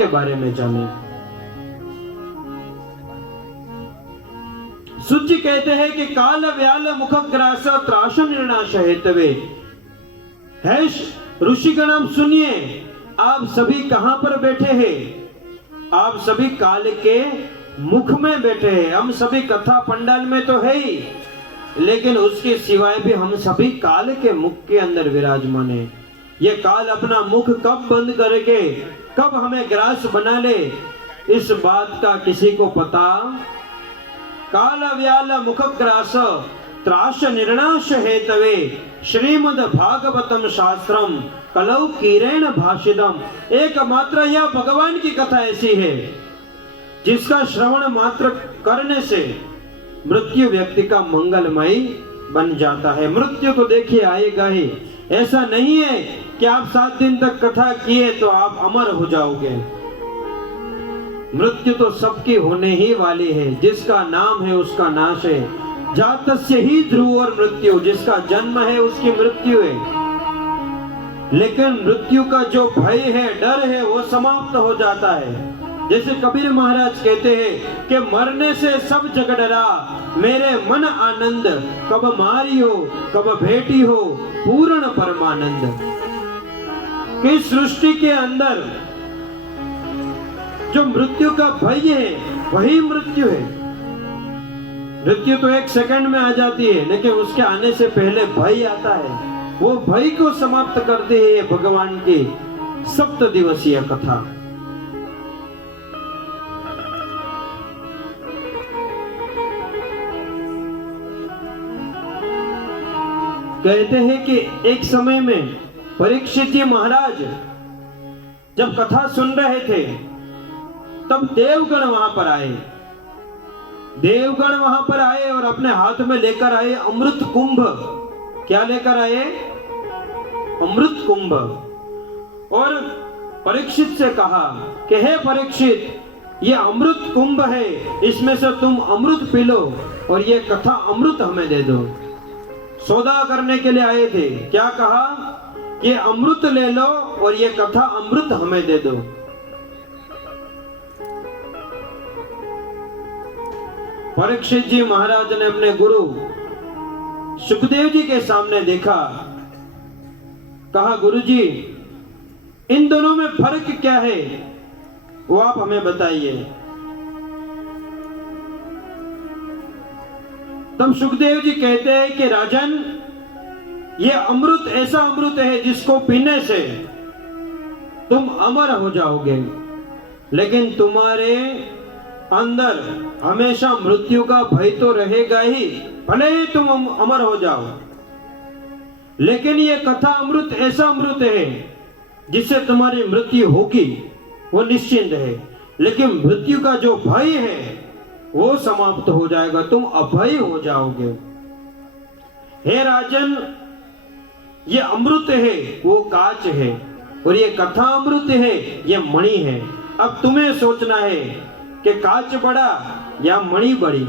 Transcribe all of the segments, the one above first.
के बारे में जाने। सूची कहते हैं कि काल व्याल मुखग्रास त्राश निर्णाश हेतवे। है ऋषिगण, आप सुनिए, आप सभी कहां पर बैठे हैं? आप सभी काल के मुख में बैठे हैं। हम सभी कथा पंडाल में तो है ही, लेकिन उसके सिवाय भी हम सभी काल के मुख के अंदर विराजमान है। ये काल अपना मुख कब बंद करके कब हमें ग्रास बना ले, इस बात का किसी को पता? काल व्याल मुखग्रास त्राश निर्णाश हेतवे श्रीमद् भागवतम शास्त्रम कलौ कीरेण भाषितम। एकमात्र यह भगवान की कथा ऐसी है जिसका श्रवण मात्र करने से मृत्यु व्यक्ति का मंगलमय बन जाता है। मृत्यु तो देखिए आएगा ही, ऐसा नहीं है कि आप 7 दिन तक कथा किए तो आप अमर हो जाओगे। मृत्यु तो सबकी होने ही वाली है। जिसका नाम है उसका नाश है। जातस्य ही ध्रुव और मृत्यु, जिसका जन्म है उसकी मृत्यु है। लेकिन मृत्यु का जो भय है, डर है, वो समाप्त हो जाता है। जैसे कबीर महाराज कहते हैं कि मरने से सब जग डरा, मेरे मन आनंद, कब मारी हो कब भेटी हो पूर्ण परमानंद। कि सृष्टि के अंदर जो मृत्यु का भय है वही मृत्यु है। मृत्यु तो 1 सेकंड में आ जाती है, लेकिन उसके आने से पहले भय आता है। वो भय को समाप्त करते हैं भगवान की 7 दिवसीय कथा। कहते हैं कि एक समय में परीक्षित जी महाराज जब कथा सुन रहे थे, तब देवगण वहां पर आए। देवगण वहां पर आए और अपने हाथ में लेकर आए अमृत कुंभ। क्या लेकर आए? अमृत कुंभ। और परीक्षित से कहा कि हे परीक्षित, ये अमृत कुंभ है, इसमें से तुम अमृत पी लो और ये कथा अमृत हमें दे दो। सौदा करने के लिए आए थे। क्या कहा? ये अमृत ले लो और ये कथा अमृत हमें दे दो। परीक्षित जी महाराज ने अपने गुरु सुखदेव जी के सामने देखा। कहा, गुरुजी, इन दोनों में फर्क क्या है, वो आप हमें बताइए। तब सुखदेव जी कहते हैं कि राजन, ये अमृत ऐसा अमृत है जिसको पीने से तुम अमर हो जाओगे, लेकिन तुम्हारे अंदर हमेशा मृत्यु का भय तो रहेगा ही, भले ही तुम अमर हो जाओ। लेकिन ये कथा अमृत ऐसा अमृत है जिससे तुम्हारी मृत्यु होगी, वो निश्चिंत है। लेकिन मृत्यु का जो भय है वो समाप्त हो जाएगा, तुम अभय हो जाओगे। हे राजन, ये अमृत है, वो कांच है, और ये कथा अमृत है, ये मणि है। अब तुम्हें सोचना है कि कांच बड़ा या मणि बड़ी।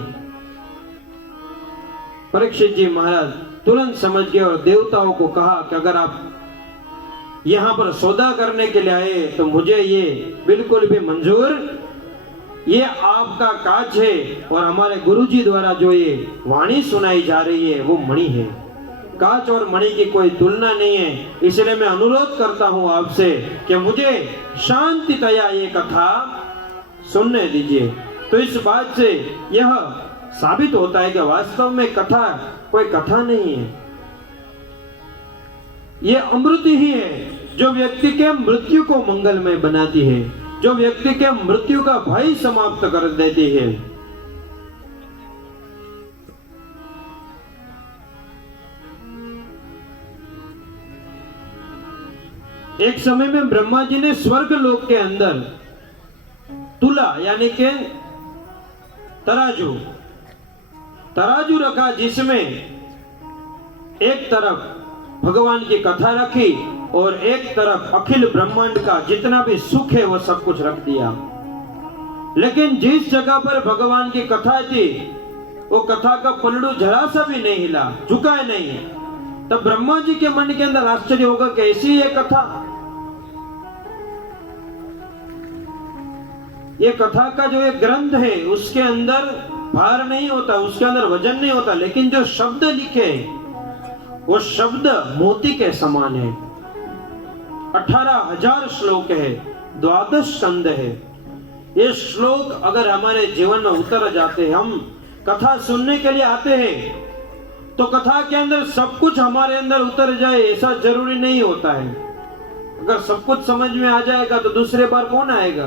परीक्षित जी महाराज तुरंत समझ गए और देवताओं को कहा कि अगर आप यहां पर सौदा करने के लिए आए तो मुझे ये बिल्कुल भी मंजूर, ये आपका काज है और हमारे गुरुजी द्वारा जो ये वाणी सुनाई जा रही है वो मणि है। कांच और मणि की कोई तुलना नहीं है। इसलिए मैं अनुरोध करता हूं आपसे कि मुझे शांतितया ये कथा सुनने दीजिए। तो इस बात से यह साबित होता है कि वास्तव में कथा कोई कथा नहीं है, ये अमृत ही है जो व्यक्ति के मृत्यु को मंगलमय बनाती है, जो व्यक्ति के मृत्यु का भय समाप्त कर देती है। एक समय में ब्रह्मा जी ने स्वर्ग लोक के अंदर तुला यानी के तराजू रखा, जिसमें एक तरफ भगवान की कथा रखी और एक तरफ अखिल ब्रह्मांड का जितना भी सुख है वो सब कुछ रख दिया। लेकिन जिस जगह पर भगवान की कथा थी वो कथा का पलड़ू जरा सा भी नहीं हिला, झुका है नहीं। तब ब्रह्मा जी के मन के अंदर आश्चर्य होगा, कैसी ये कथा? ये कथा का जो एक ग्रंथ है उसके अंदर भार नहीं होता, उसके अंदर वजन नहीं होता, लेकिन जो शब्द लिखे वो शब्द मोती के समान है। 18,000 श्लोक है, 12 स्कंद है। ये श्लोक अगर हमारे जीवन में उतर जाते हैं, हम कथा सुनने के लिए आते हैं, तो कथा के अंदर सब कुछ हमारे अंदर उतर जाए ऐसा जरूरी नहीं होता है। अगर सब कुछ समझ में आ जाएगा तो दूसरे बार कौन आएगा।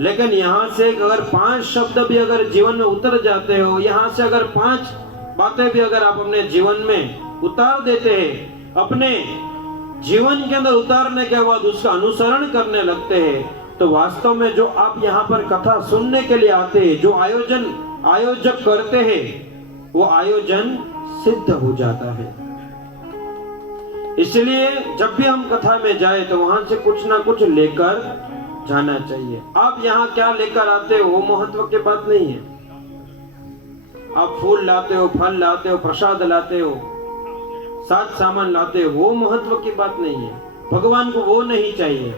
लेकिन यहां से अगर 5 शब्द भी अगर जीवन में उतर जाते हो, यहां से अगर 5 बातें भी अगर आप अपने जीवन में उतार देते हैं, अपने जीवन के अंदर उतारने के बाद उसका अनुसरण करने लगते हैं, तो वास्तव में जो आप यहाँ पर कथा सुनने के लिए आते हैं, जो आयोजक करते हैं, वो आयोजन सिद्ध हो जाता है। इसलिए जब भी हम कथा में जाए तो वहां से कुछ ना कुछ लेकर जाना चाहिए। आप यहाँ क्या लेकर आते हो वो महत्व की बात नहीं है। आप फूल लाते हो, फल लाते हो, प्रसाद लाते हो, साथ सामान लाते हो, वो महत्व की बात नहीं है। भगवान को वो नहीं चाहिए।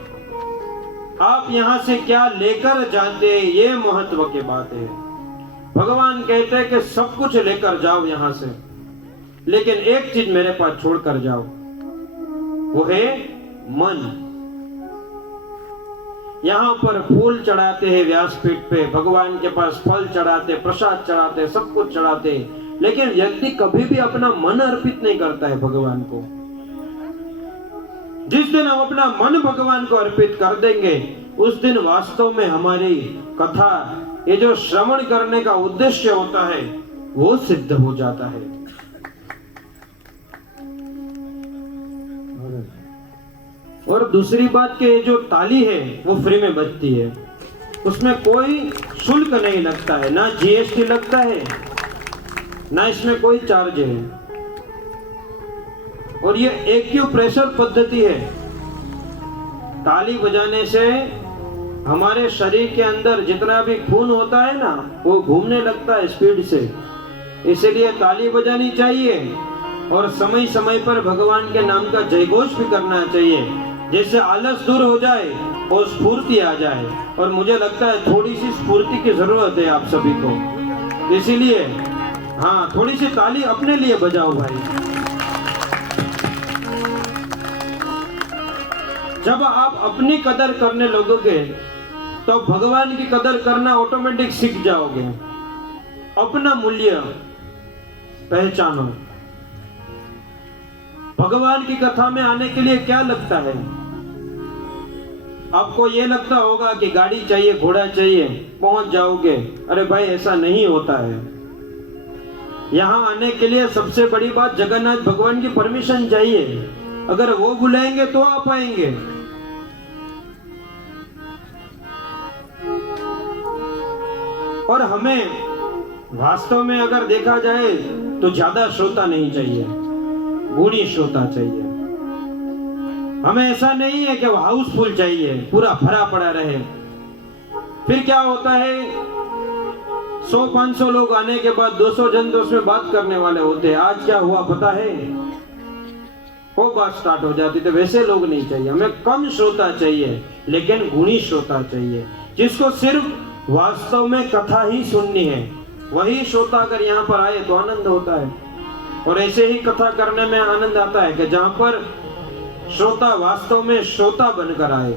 आप यहाँ से क्या लेकर जाते हैं ये महत्व की बात है। भगवान कहते हैं कि सब कुछ लेकर जाओ यहाँ से, लेकिन एक चीज मेरे पास छोड़ कर जाओ, वो है मन। यहाँ पर फूल चढ़ाते हैं व्यासपीठ पे, भगवान के पास फल चढ़ाते, प्रसाद चढ़ाते, सब कुछ चढ़ाते, लेकिन व्यक्ति कभी भी अपना मन अर्पित नहीं करता है भगवान को। जिस दिन हम अपना मन भगवान को अर्पित कर देंगे, उस दिन वास्तव में हमारी कथा, ये जो श्रवण करने का उद्देश्य होता है, वो सिद्ध हो जाता है। और दूसरी बात कि जो ताली है वो फ्री में बजती है, उसमें कोई शुल्क नहीं लगता है, ना जीएसटी लगता है, ना इसमें कोई चार्ज है। और ये एक्यूप्रेशर पद्धति है। ताली बजाने से हमारे शरीर के अंदर जितना भी खून होता है ना, वो घूमने लगता है स्पीड से। इसलिए ताली बजानी चाहिए और समय समय पर भगवान के नाम का जयघोष भी करना चाहिए, जैसे आलस दूर हो जाए और स्फूर्ति आ जाए। और मुझे लगता है थोड़ी सी स्फूर्ति की जरूरत है आप सभी को, इसीलिए हाँ, थोड़ी सी ताली अपने लिए बजाओ भाई। जब आप अपनी कदर करने लगोगे तो भगवान की कदर करना ऑटोमेटिक सीख जाओगे। अपना मूल्य पहचानो। भगवान की कथा में आने के लिए क्या लगता है? आपको ये लगता होगा कि गाड़ी चाहिए, घोड़ा चाहिए, पहुंच जाओगे। अरे भाई, ऐसा नहीं होता है। यहां आने के लिए सबसे बड़ी बात जगन्नाथ भगवान की परमिशन चाहिए। अगर वो बुलाएंगे तो आ पाएंगे। और हमें वास्तव में अगर देखा जाए तो ज्यादा श्रोता नहीं चाहिए, गुणी श्रोता चाहिए। हमें ऐसा नहीं है कि वो हाउसफुल चाहिए, पूरा भरा पड़ा रहे। फिर क्या होता है, 100-500 लोग आने के बाद 200 जन तो उसमें बात करने वाले होते हैं। आज क्या हुआ पता है, वो बात स्टार्ट हो जाती। तो वैसे लोग नहीं चाहिए। हमें कम श्रोता चाहिए, लेकिन गुणी श्रोता चाहिए, जिसको सिर्फ वास्तव में कथा ही सुननी है। वही श्रोता अगर यहाँ पर आए तो आनंद होता है। और ऐसे ही कथा करने में आनंद आता है कि जहां पर श्रोता वास्तव में श्रोता बनकर आए।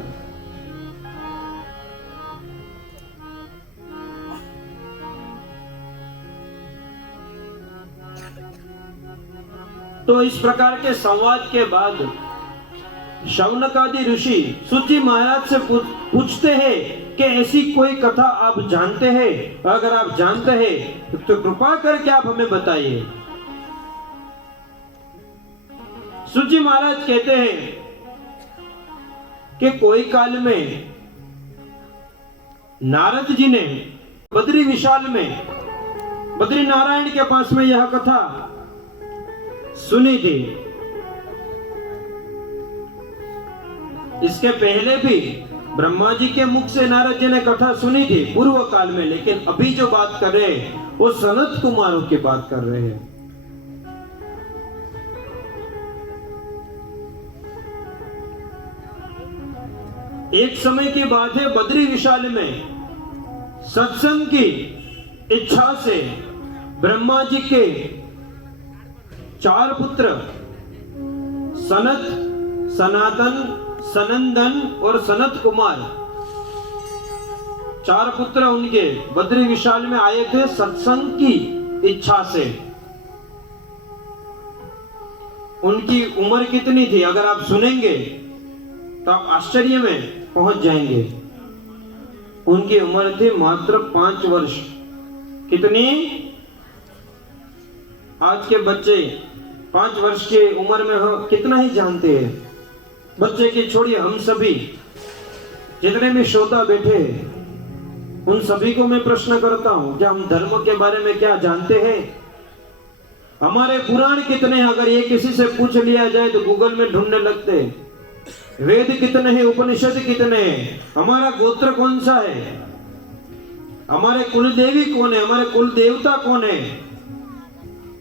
तो इस प्रकार के संवाद के बाद शौनकादि ऋषि सूची महाराज से पूछते हैं कि ऐसी कोई कथा आप जानते हैं? अगर आप जानते हैं तो कृपा करके आप हमें बताइए। सूची महाराज कहते हैं कि कोई काल में नारद जी ने बद्री विशाल में, बद्री नारायण के पास में यह कथा सुनी थी। इसके पहले भी ब्रह्मा जी के मुख से नारद जी ने कथा सुनी थी पूर्व काल में, लेकिन अभी जो बात कर रहे हैं वो सनत कुमारों की बात कर रहे हैं। एक समय की बात है, बद्री विशाल में सत्संग की इच्छा से ब्रह्मा जी के 4 पुत्र सनत, सनातन, सनंदन और सनत कुमार, 4 पुत्र उनके बद्री विशाल में आए थे सत्संग की इच्छा से। उनकी उम्र कितनी थी अगर आप सुनेंगे तो आप आश्चर्य में पहुंच जाएंगे। उनकी उम्र थी मात्र 5 वर्ष। कितनी? आज के बच्चे 5 वर्ष की उम्र में हो कितना ही जानते हैं। बच्चे की छोड़िए, हम सभी जितने भी श्रोता बैठे हैं उन सभी को मैं प्रश्न करता हूं, क्या हम धर्म के बारे में क्या जानते हैं? हमारे पुराण कितने हैं अगर ये किसी से पूछ लिया जाए तो गूगल में ढूंढने लगते हैं। वेद कितने हैं, उपनिषद कितने हैं, हमारा गोत्र कौन सा है, हमारे कुल देवी कौन है, हमारे कुल देवता कौन है।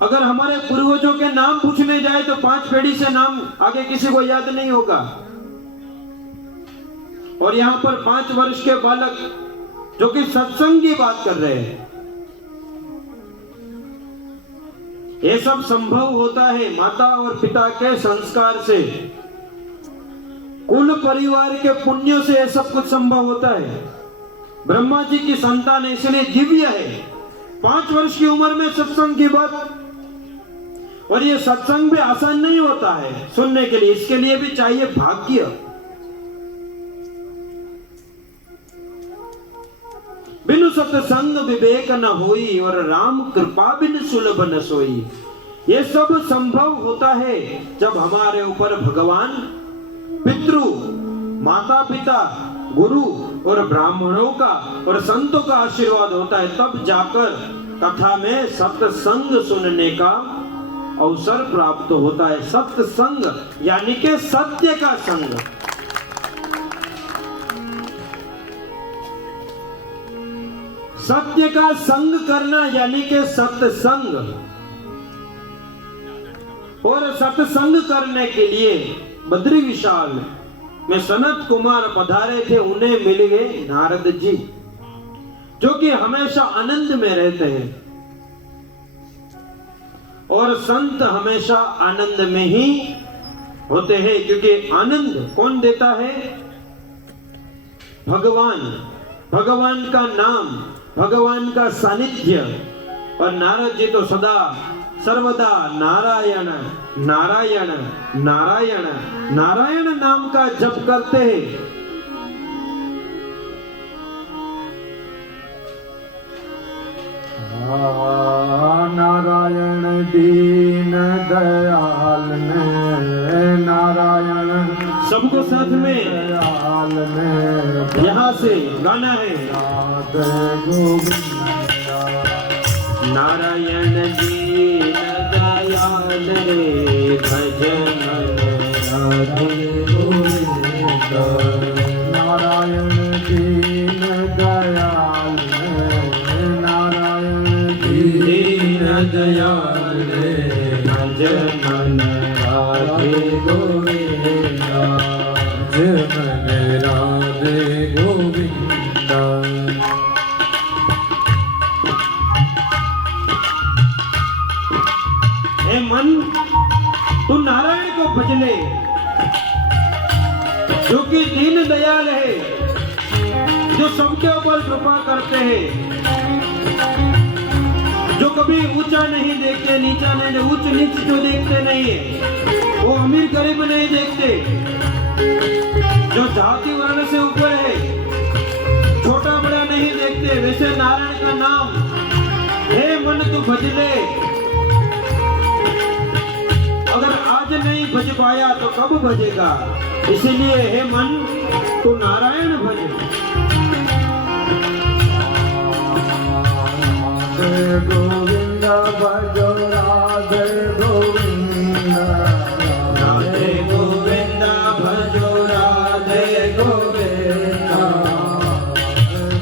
अगर हमारे पूर्वजों के नाम पूछने जाए तो 5 पीढ़ी से नाम आगे किसी को याद नहीं होगा। और यहां पर 5 वर्ष के बालक जो कि सत्संग की बात कर रहे हैं, ये सब संभव होता है माता और पिता के संस्कार से, कुल परिवार के पुण्यों से यह सब कुछ संभव होता है। ब्रह्मा जी की संतान इसलिए दिव्य है। 5 वर्ष की उम्र में सत्संग की बात, और ये सत्संग भी आसान नहीं होता है सुनने के लिए, इसके लिए भी चाहिए भाग्य। बिनु सत्संग विवेक न होई और राम कृपा बिन सुलभ न सोई। ये सब संभव होता है जब हमारे ऊपर भगवान, पितृ, माता पिता, गुरु और ब्राह्मणों का और संतों का आशीर्वाद होता है, तब जाकर कथा में सत्संग सुनने का अवसर प्राप्त होता है। सत्संग यानी के सत्य का संग। सत्य का संग करना यानी के सत्संग। और सत्संग करने के लिए बद्री विशाल में सनत कुमार पधारे थे। उन्हें मिल गए नारद जी, जो कि हमेशा आनंद में रहते हैं, और संत हमेशा आनंद में ही होते हैं, क्योंकि आनंद कौन देता है? भगवान। भगवान का नाम, भगवान का सानिध्य। और नारद जी तो सदा सर्वदा नारायण नारायण नारायण नारायण नाम का जप करते हैं। नारायण दीन दयाल ने, नारायण सबको साथ में दयाल ने, यहाँ से गाना है। नारायण दीन दयाल रे भजन राधे गोविंद। नारायण दीन दयाल ने, नारायण दीन दयाल रे भजन राधे गोविंद। भजन राधे गोविंद। हे मन, तू नारायण को भज ले, जो कि दीन दयाल है, जो सबके ऊपर कृपा करते हैं, जो कभी ऊंचा नहीं देखते, नीचा नहीं, उच्च नीच जो देखते नहीं है, वो अमीर गरीब नहीं देखते, जो जाति वर्ण से ऊपर है, छोटा बड़ा नहीं देखते। वैसे नारायण का नाम हे मन तू भज ले। अगर आज नहीं भज पाया तो कब भजेगा? इसलिए हे मन तू नारायण भज। राधे गोविंद भजो राधे गोविंद। राधे गोविंद भजो राधे गोविंद।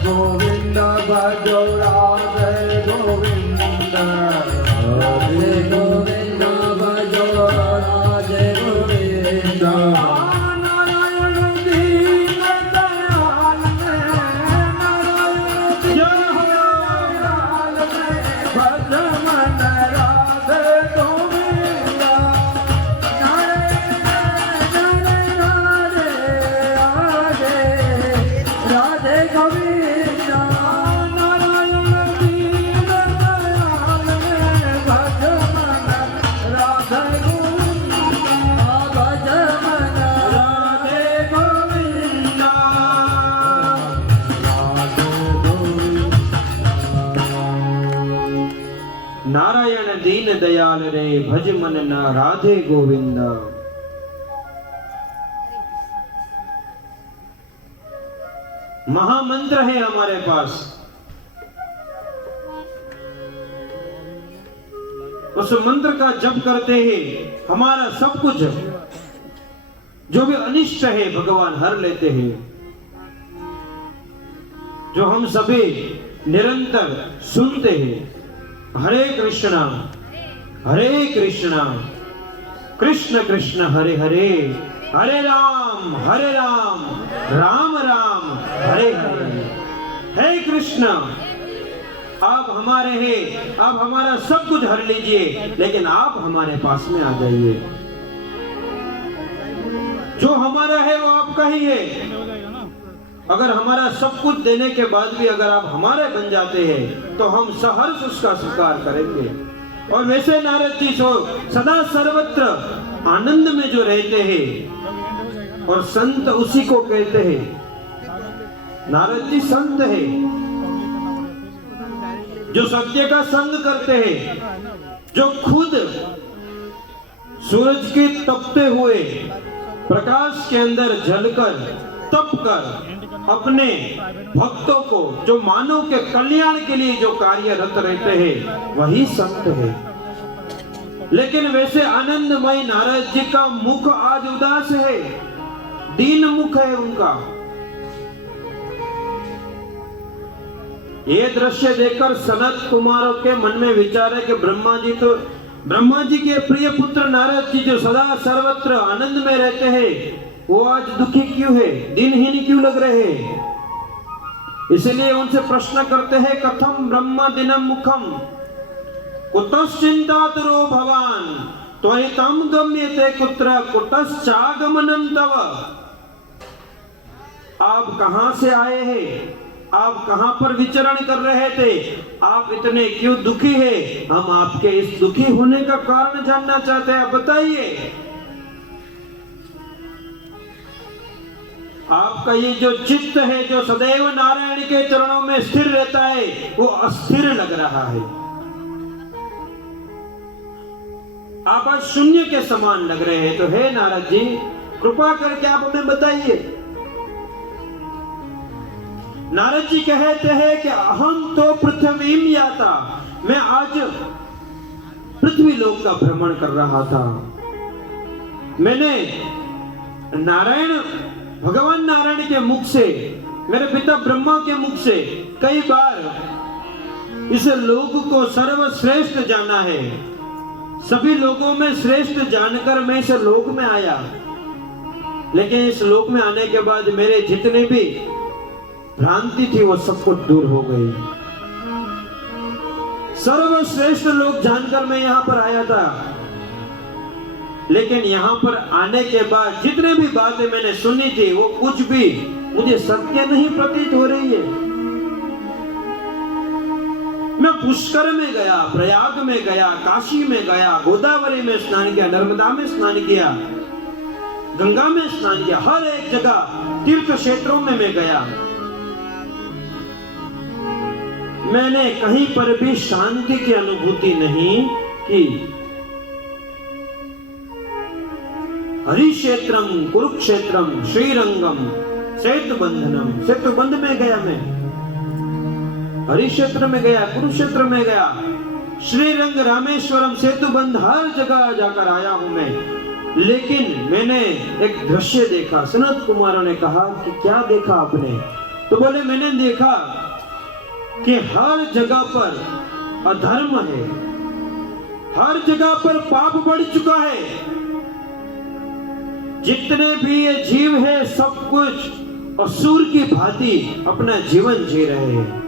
गोविंद भजो राधे गोविंद। राधे गोविंद भजो राधे गोविंद। नारायण दीन दीन दयाल रे भज मन ना राधे गोविंद। महामंत्र है हमारे पास, उस मंत्र का जप करते ही हमारा सब कुछ जो भी अनिष्ट है भगवान हर लेते हैं। जो हम सभी निरंतर सुनते हैं, हरे कृष्णा कृष्ण कृष्ण हरे हरे, हरे राम राम राम हरे हरे। हे कृष्ण, आप हमारे हैं, आप हमारा सब कुछ हर लीजिए, लेकिन आप हमारे पास में आ जाइए। जो हमारा है वो आपका ही है। अगर हमारा सब कुछ देने के बाद भी अगर आप हमारे बन जाते हैं तो हम सहर्ष उसका स्वीकार करेंगे। और वैसे नारद जी सदा सर्वत्र आनंद में जो रहते हैं, और संत उसी को कहते हैं। नारद जी संत है जो सत्य का संग करते हैं, जो खुद सूरज के तपते हुए प्रकाश के अंदर जलकर तप कर अपने भक्तों को, जो मानव के कल्याण के लिए जो कार्यरत रहते हैं, वही संत है। लेकिन वैसे आनंदमय नारद जी का मुख आज उदास है, दीन मुख है उनका। ये दृश्य देखकर सनत कुमारों के मन में विचार है कि ब्रह्मा जी के प्रिय पुत्र नारद जी जो सदा सर्वत्र आनंद में रहते हैं, वो आज दुखी क्यों है, दिनहीन क्यों लग रहे हैं। इसलिए उनसे प्रश्न करते हैं, कथम ब्रह्म दिनम मुखम कुतश्चिंतातुरो भवान त्वरितम गम्यते कुत्र कुतश्चागमनं तव। आप कहां से आए हैं, आप कहां पर विचरण कर रहे थे, आप इतने क्यों दुखी हैं? हम आपके इस दुखी होने का कारण जानना चाहते हैं, बताइए। आपका ये जो चित्त है जो सदैव नारायण के चरणों में स्थिर रहता है, वो अस्थिर लग रहा है। आप आज शून्य के समान लग रहे हैं। तो हे नारद जी, कृपा करके आप हमें बताइए। नारद जी कहते हैं कि अहम तो पृथ्वीम याता, मैं आज पृथ्वी लोक का भ्रमण कर रहा था। मैंने भगवान नारायण के मुख से, मेरे पिता ब्रह्मा के मुख से कई बार इस लोक को सर्वश्रेष्ठ जाना है। सभी लोगों में श्रेष्ठ जानकर मैं इस लोक में आया, लेकिन इस लोक में आने के बाद मेरे जितने भी भ्रांति थी वो सब कुछ दूर हो गई। सर्वश्रेष्ठ लोग जानकर मैं यहाँ पर आया था, लेकिन यहाँ पर आने के बाद जितने भी बातें मैंने सुनी थी वो कुछ भी मुझे सत्य नहीं प्रतीत हो रही है। मैं पुष्कर में गया, प्रयाग में गया, काशी में गया, गोदावरी में स्नान किया, नर्मदा में स्नान किया, गंगा में स्नान किया, हर एक जगह तीर्थ क्षेत्रों में मैं गया। मैंने कहीं पर भी शांति की अनुभूति नहीं की। हरिक्षेत्रम, कुरुक्षेत्रम, श्रीरंगम, सेतुबंधनम, सेतुबंध में गया मैं, हरिक्षेत्र में गया, कुरुक्षेत्र में गया, श्रीरंग, रामेश्वरम, सेतुबंध, हर जगह जाकर आया हूं मैं। लेकिन मैंने एक दृश्य देखा। सनत कुमारों ने कहा कि क्या देखा आपने? तो बोले मैंने देखा कि हर जगह पर अधर्म है, हर जगह पर पाप बढ़ चुका है। जितने भी ये जीव है सब कुछ असुर की भांति अपना जीवन जी रहे हैं।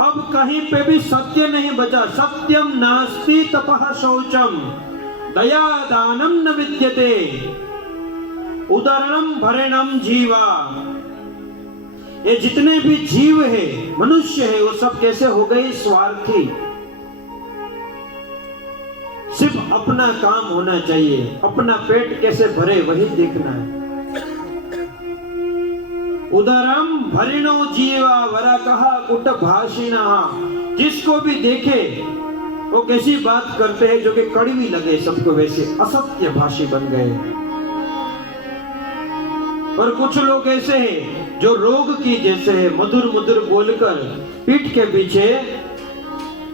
अब कहीं पे भी सत्य नहीं बचा। सत्यम नास्ति तपः शौचम दया दानम न विद्यते उदारणम भरणम जीवा। ये जितने भी जीव है, मनुष्य है, वो सब कैसे हो गए? स्वार्थी। सिर्फ अपना काम होना चाहिए, अपना पेट कैसे भरे वही देखना है। उदरम भरिणो जीवा वरा कहा कुट भाषिणा। जिसको भी देखे वो कैसी बात करते हैं जो कि कड़वी लगे सबको, वैसे असत्य भाषी बन गए। और कुछ लोग ऐसे हैं जो रोग की जैसे है, मधुर मधुर बोलकर पीठ के पीछे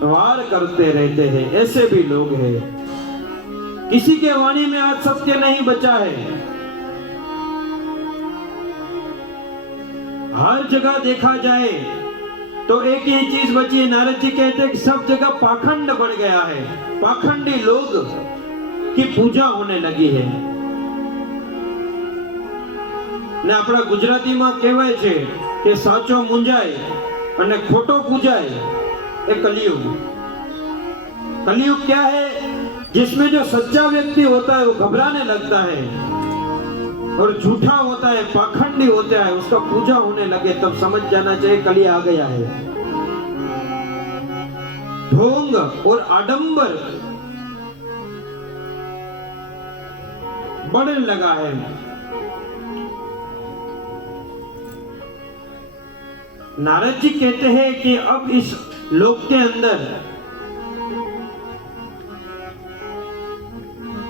वार करते रहते हैं, ऐसे भी लोग हैं। किसी के वाणी में आज सत्य नहीं बचा है। हर जगह देखा जाए तो एक ही चीज बची है। नारद जी कहते हैं कि सब जगह पाखंड बढ़ गया है, पाखंडी लोग की पूजा होने लगी है। ने अपना गुजराती में कहेवाय छे कि साचो मुंजाय અને खोटो पूजाय ये कलयुग। कलयुग क्या है? जिसमें जो सच्चा व्यक्ति होता है वो घबराने लगता है और झूठा होता है, पाखंडी होता है, उसका पूजा होने लगे तब समझ जाना चाहिए कली आ गया है। ढोंग और आडंबर बढ़ने लगा है। नारद जी कहते हैं कि अब इस लोक के अंदर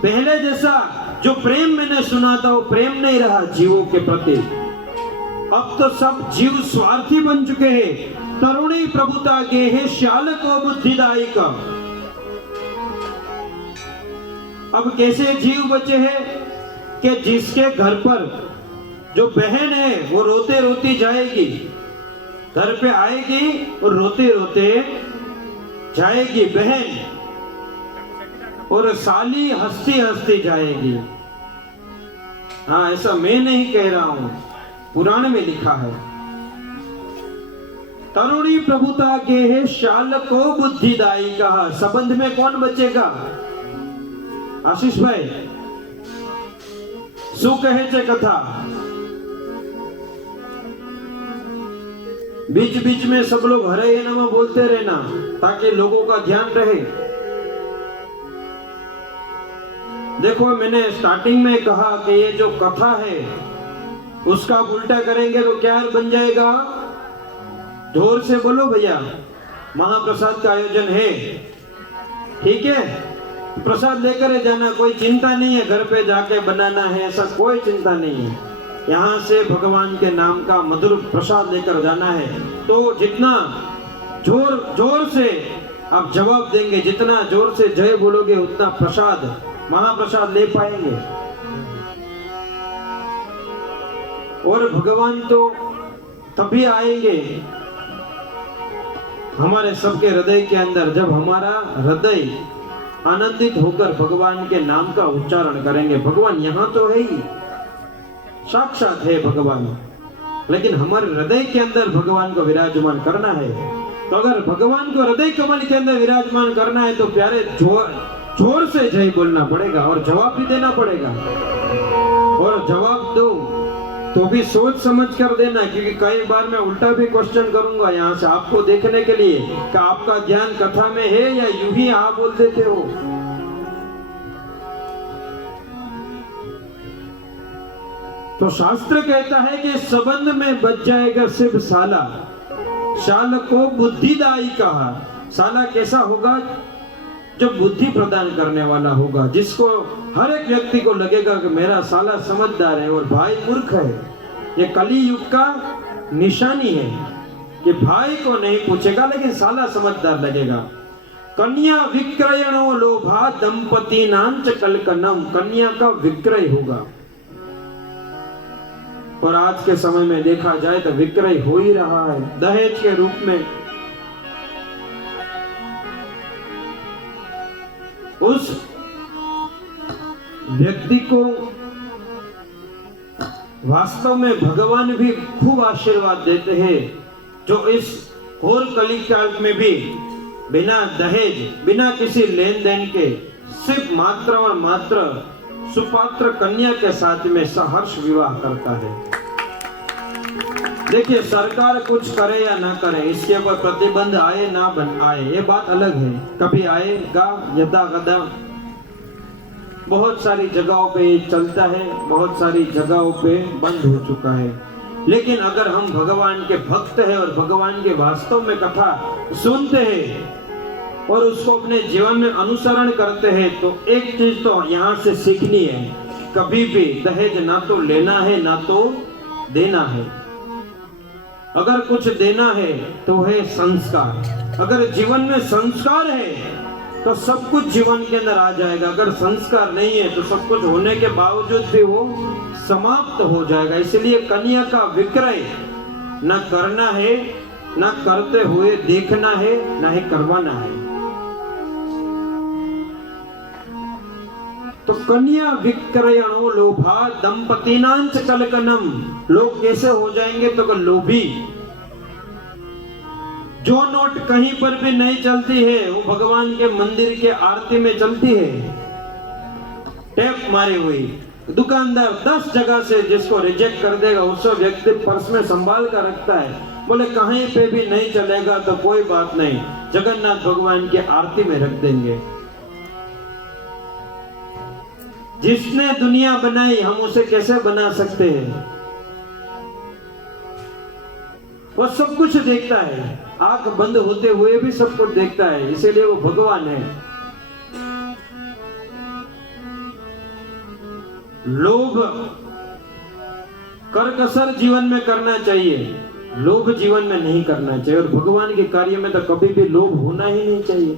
पहले जैसा जो प्रेम मैंने सुना था वो प्रेम नहीं रहा जीवों के प्रति। अब तो सब जीव स्वार्थी बन चुके हैं। तरुणी प्रभुता गे है श्याल को बुद्धिदायी का। अब कैसे जीव बचे हैं कि जिसके घर पर जो बहन है वो रोते रोती जाएगी, घर पे आएगी और रोते रोते जाएगी बहन, और साली हंसती हंसती जाएगी। हाँ, ऐसा मैं नहीं कह रहा हूं, पुराण में लिखा है। तरुणी प्रभुता के है शाल को बुद्धिदायी कहा। संबंध में कौन बचेगा? आशीष भाई शू कहे छे कथा? बीच बीच में सब लोग हरे नमः बोलते रहना ताकि लोगों का ध्यान रहे। देखो, मैंने स्टार्टिंग में कहा कि ये जो कथा है उसका उल्टा करेंगे तो क्या बन जाएगा? जोर से बोलो भैया, महाप्रसाद का आयोजन है, ठीक है? प्रसाद लेकर जाना, कोई चिंता नहीं है, घर पे जाके बनाना है, ऐसा कोई चिंता नहीं है। यहाँ से भगवान के नाम का मधुर प्रसाद लेकर जाना है। तो जितना जोर से आप जवाब देंगे, जितना जोर से जय बोलोगे, उतना प्रसाद, महाप्रसाद ले पाएंगे। और भगवान तो तभी आएंगे हमारे सबके हृदय के अंदर जब हमारा हृदय आनंदित होकर भगवान के नाम का उच्चारण करेंगे। भगवान यहाँ तो है ही, साक्षात है भगवान, लेकिन हमारे हृदय के अंदर भगवान को विराजमान करना है। तो अगर भगवान को हृदय कमल के अंदर विराजमान करना है तो प्यारे जोर से जय बोलना पड़ेगा और जवाब भी देना पड़ेगा। और जवाब दो तो भी सोच समझ कर देना, क्योंकि कई बार मैं उल्टा भी क्वेश्चन करूंगा यहाँ से आपको देखने के लिए कि आपका ध्यान कथा में है या यूं ही आप बोल देते हो। तो शास्त्र कहता है कि संबंध में बच जाएगा सिर्फ साला। शाल को बुद्धिदायी कहा। साला कैसा होगा? जो बुद्धि प्रदान करने वाला होगा, जिसको हर एक व्यक्ति को लगेगा कि मेरा साला समझदार है और भाई मूर्ख है। ये कली युग का निशानी है कि भाई को नहीं पूछेगा लेकिन साला समझदार लगेगा। कन्या विक्रयणो लोभा दंपति नांच कलकनम। कन्या का विक्रय होगा। और आज के समय में देखा जाए तो विक्रय हो ही रहा है दहेज के रूप में। उस व्यक्ति को वास्तव में भगवान भी खूब आशीर्वाद देते हैं जो इस घोर कलिकाल में भी बिना दहेज, बिना किसी लेन देन के, सिर्फ मात्र और मात्र सुपात्र कन्या के साथ में सहर्ष विवाह करता है। देखिए, सरकार कुछ करे या ना करे, इसके ऊपर प्रतिबंध आए ना आए, ये बात अलग है। कभी आएगा यदा कदा। बहुत सारी जगहों पे चलता है, बहुत सारी जगहों पे बंद हो चुका है। लेकिन अगर हम भगवान के भक्त हैं और भगवान के वास्तव में कथा सुनते हैं और उसको अपने जीवन में अनुसरण करते हैं, तो एक चीज तो यहाँ से सीखनी है, कभी भी दहेज ना तो लेना है ना तो देना है। अगर कुछ देना है तो है संस्कार। अगर जीवन में संस्कार है तो सब कुछ जीवन के अंदर आ जाएगा। अगर संस्कार नहीं है तो सब कुछ होने के बावजूद भी वो समाप्त हो जाएगा। इसलिए कन्या का विक्रय न करना है, न करते हुए देखना है, न ही करवाना है। तो कन्या विक्रयणो लोभा दंपतीनांच कलकनम। लोग कैसे हो जाएंगे? तो लोभी। जो नोट कहीं पर भी नहीं चलती है वो भगवान के मंदिर के आरती में चलती है। टेप मारी हुई दुकानदार 10 जगह से जिसको रिजेक्ट कर देगा, उस व्यक्ति पर्स में संभाल कर रखता है। बोले कहीं पे भी नहीं चलेगा तो कोई बात नहीं, जगन्नाथ भगवान की आरती में रख देंगे। जिसने दुनिया बनाई हम उसे कैसे बना सकते हैं? वो सब कुछ देखता है, आंख बंद होते हुए भी सब कुछ देखता है, इसीलिए वो भगवान है। लोभ करकसर जीवन में करना चाहिए, लोभ जीवन में नहीं करना चाहिए। और भगवान के कार्य में तो कभी भी लोभ होना ही नहीं चाहिए।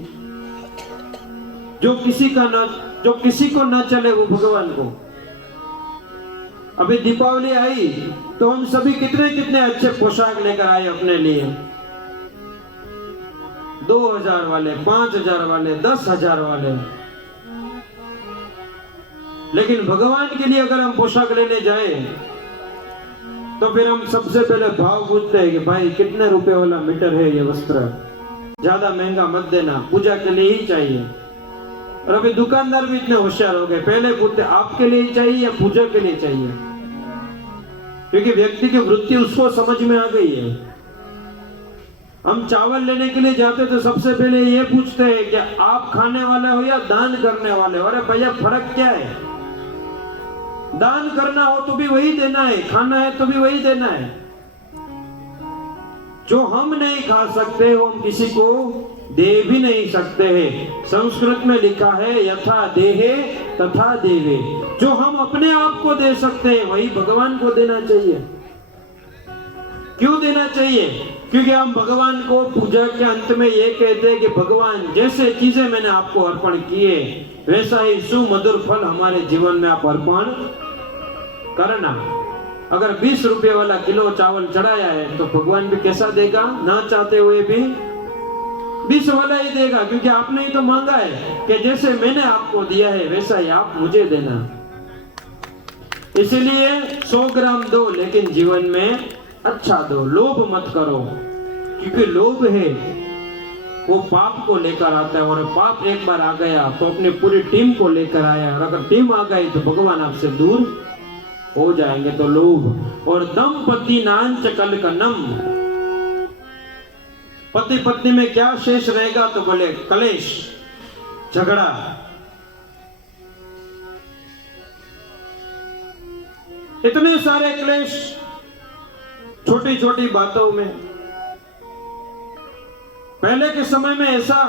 जो किसी को न चले वो भगवान को। अभी दीपावली आई तो हम सभी कितने कितने अच्छे पोशाक लेकर आए अपने लिए। 2000 वाले, 5000 वाले, 10,000 वाले। लेकिन भगवान के लिए अगर हम पोशाक लेने जाए तो फिर हम सबसे पहले भाव पूछते हैं कि भाई कितने रुपए वाला मीटर है ये वस्त्र, ज्यादा महंगा मत देना, पूजा के लिए ही चाहिए। और अभी दुकानदार भी इतने होशियार हो गए, पहले पूछते आपके लिए चाहिए या पूजा के लिए चाहिए, क्योंकि व्यक्ति की वृत्ति उसको समझ में आ गई है। हम चावल लेने के लिए जाते तो सबसे पहले ये पूछते हैं कि आप खाने वाले हो या दान करने वाले हो। अरे भैया फर्क क्या है? दान करना हो तो भी वही देना है, खाना है तो भी वही देना है। जो हम नहीं खा सकते वो हम किसी को दे भी नहीं सकते हैं। संस्कृत में लिखा है यथा देहे तथा देवे। जो हम अपने आप को दे सकते हैं वही भगवान को देना चाहिए। क्यों देना चाहिए? क्योंकि हम भगवान को पूजा के अंत में ये कहते हैं कि भगवान जैसे चीजें मैंने आपको अर्पण किए वैसा ही सुमधुर फल हमारे जीवन में आप अर्पण करना। अगर 20 रुपए वाला किलो चावल चढ़ाया है तो भगवान भी कैसा देगा? ना चाहते हुए भी 20 वाला ही देगा, क्योंकि आपने ही तो मांगा है कि जैसे मैंने आपको दिया है वैसा ही आप मुझे देना। इसलिए 100 ग्राम दो लेकिन जीवन में अच्छा दो, लोभ मत करो। क्योंकि लोभ है वो पाप को लेकर आता है, और पाप एक बार आ गया तो अपनी पूरी टीम को लेकर आया, और अगर टीम आ गई तो भगवान आपसे दूर हो जाएंगे। तो लोभ। और दंपति नांच कलकनम, पति पत्नी में क्या शेष रहेगा? तो बोले कलेश, झगड़ा। इतने सारे क्लेश छोटी छोटी बातों में। पहले के समय में ऐसा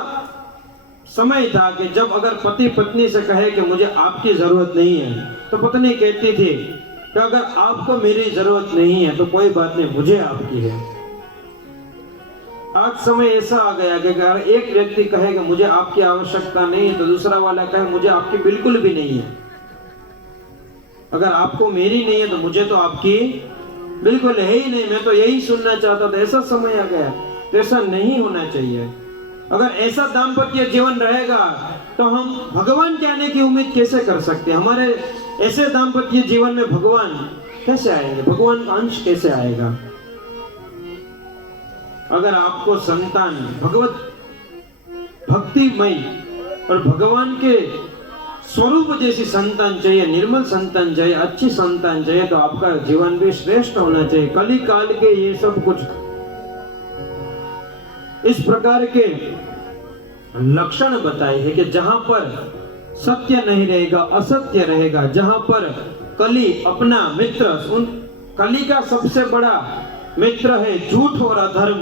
समय था कि जब अगर पति पत्नी से कहे कि मुझे आपकी जरूरत नहीं है, तो पत्नी कहती थी कि अगर आपको मेरी जरूरत नहीं है तो कोई बात नहीं, मुझे आपकी है। आज समय ऐसा आ गया कि अगर एक व्यक्ति कहे कि मुझे आपकी आवश्यकता नहीं है तो दूसरा वाला कहे मुझे आपकी बिल्कुल भी नहीं है। अगर आपको मेरी नहीं है तो मुझे तो आपकी बिल्कुल है ही नहीं, मैं तो यही सुनना चाहता था। ऐसा समय आ गया, तो ऐसा नहीं होना चाहिए। अगर ऐसा दाम्पत्य जीवन रहेगा तो हम भगवान के आने की उम्मीद कैसे कर सकते हैं? हमारे ऐसे दाम्पत्य जीवन में भगवान कैसे आएंगे? भगवान का अंश कैसे आएगा? अगर आपको संतान भगवत भक्तिमय और भगवान के स्वरूप जैसी संतान चाहिए, निर्मल संतान चाहिए, अच्छी संतान चाहिए, तो आपका जीवन भी श्रेष्ठ होना चाहिए। कली काल के ये सब कुछ इस प्रकार के लक्षण बताए हैं कि जहां पर सत्य नहीं रहेगा, असत्य रहेगा, जहां पर कली अपना मित्र, उन कली का सबसे बड़ा मित्र है झूठ और अधर्म,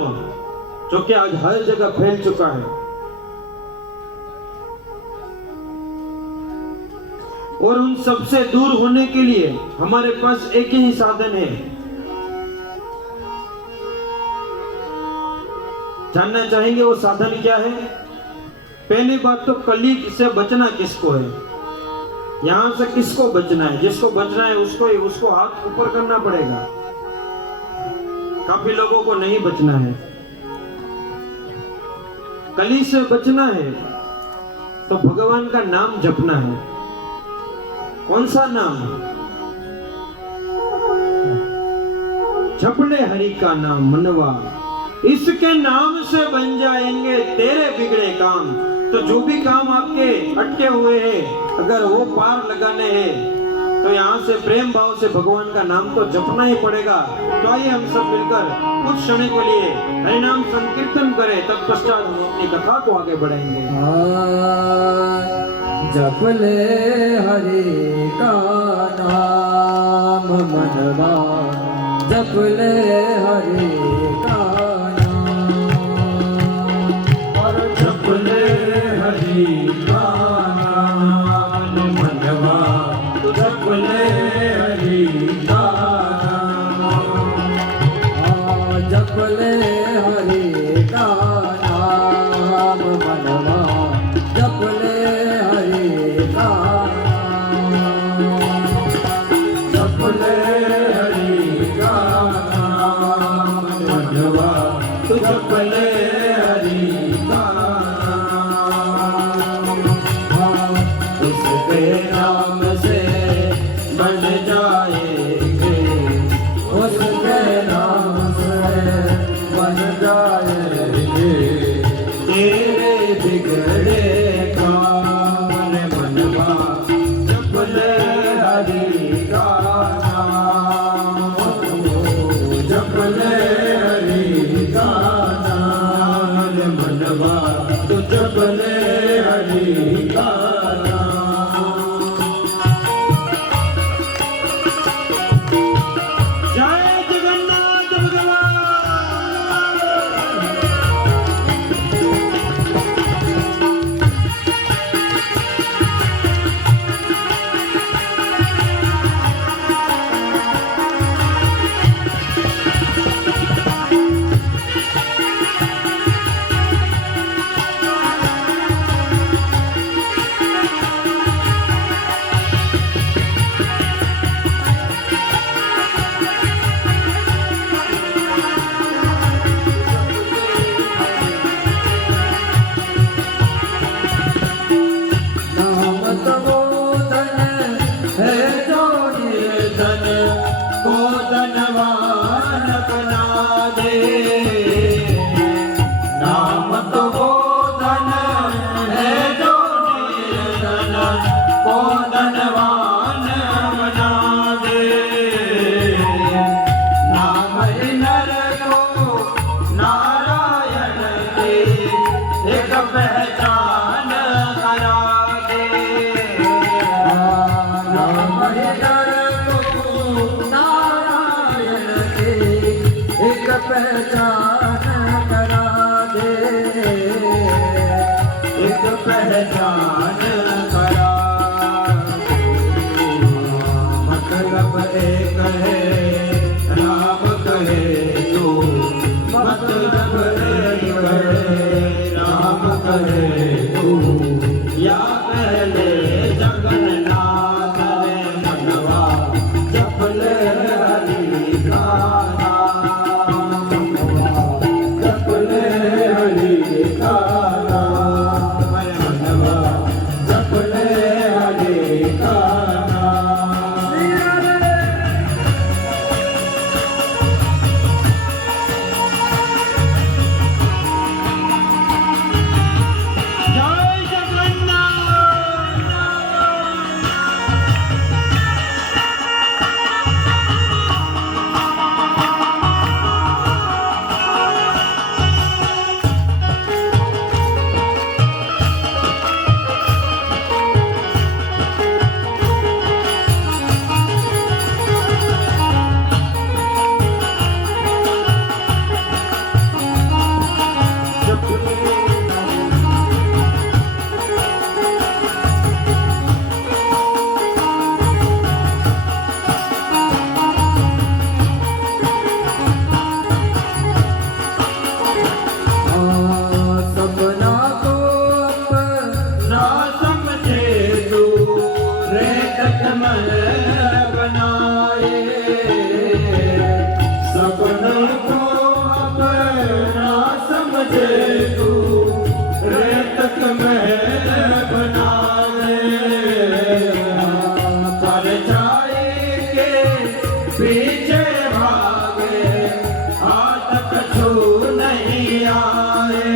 जो कि आज हर जगह फैल चुका है। और उन सबसे दूर होने के लिए हमारे पास एक ही साधन है। जानना चाहेंगे वो साधन क्या है? पहली बात तो कली से बचना किसको है, यहां से किसको बचना है? जिसको बचना है उसको हाथ ऊपर करना पड़ेगा। काफी लोगों को नहीं बचना है। कली से बचना है तो भगवान का नाम जपना है। कौन सा नाम? जप ले हरि का नाम मनवा, इसके नाम से बन जाएंगे तेरे बिगड़े काम। तो जो भी काम आपके अटके हुए हैं, अगर वो पार लगाने हैं तो यहाँ से प्रेम भाव से भगवान का नाम तो जपना ही पड़ेगा। तो आइए हम सब मिलकर कुछ क्षण के लिए हरि नाम संकीर्तन करें, तत्पश्चात हम अपनी कथा को आगे बढ़ाएंगे। जप ले हरि का नाम मनवा, जप ले हरि का नाम, और जप ले हरि का नाम मनवा, जप ले हरि का नाम, जप ले हरि का नाम मनवा, जप ले हरि का नाम, जप ले हरि का नाम मनवा, जप ले हरि का नाम, उसके नाम से बन जाएंगे, उसके नाम से बन जाएंगे तेरे बिगड़े काम मनवा, जप ले हरि का नाम, जप ले हरि का नाम मनवा, तो जप ले हरि का जय जगन्नाथ भगवान। नाम तवो धन है जो निर्धन को धनवान बना दे, नाम तवो धन है जो निर्धन को धनवान बना दे, नाम ही नर को नारायण के एक पहचान करा दे, नाम ही नर को नारायण के एक पहचान करा दे, एक पहचान करा दे, मतलब एक है राम कहे तो, मतलब एक है राम कहे तो, या पहले जगन्नाथ रे मनवा, जप ले हरि का नाम, जप ले हरि का नाम मनवा, जप ले हरि का नाम। परछाई के पीछे भागे हाथ कछु नहीं आए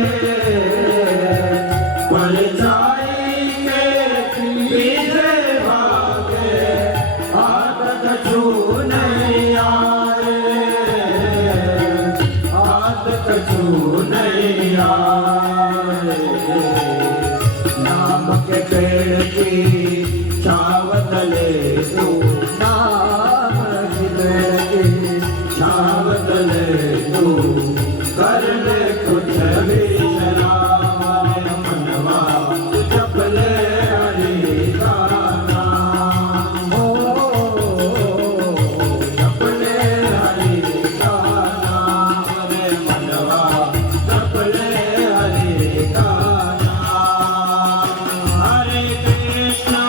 परछाई के पीछे भागे हाथ कछु नहीं आए हाथ कछु नहीं आए नाम के पेड़ की छाव तले तू नाम के पेड़ की छाव तले तू कर ले कुछ भी शराब मनवा जप ले हरि का नाम हो जप ले हरि का नाम रे मनवा जप ले हरि का नाम हरे कृष्णा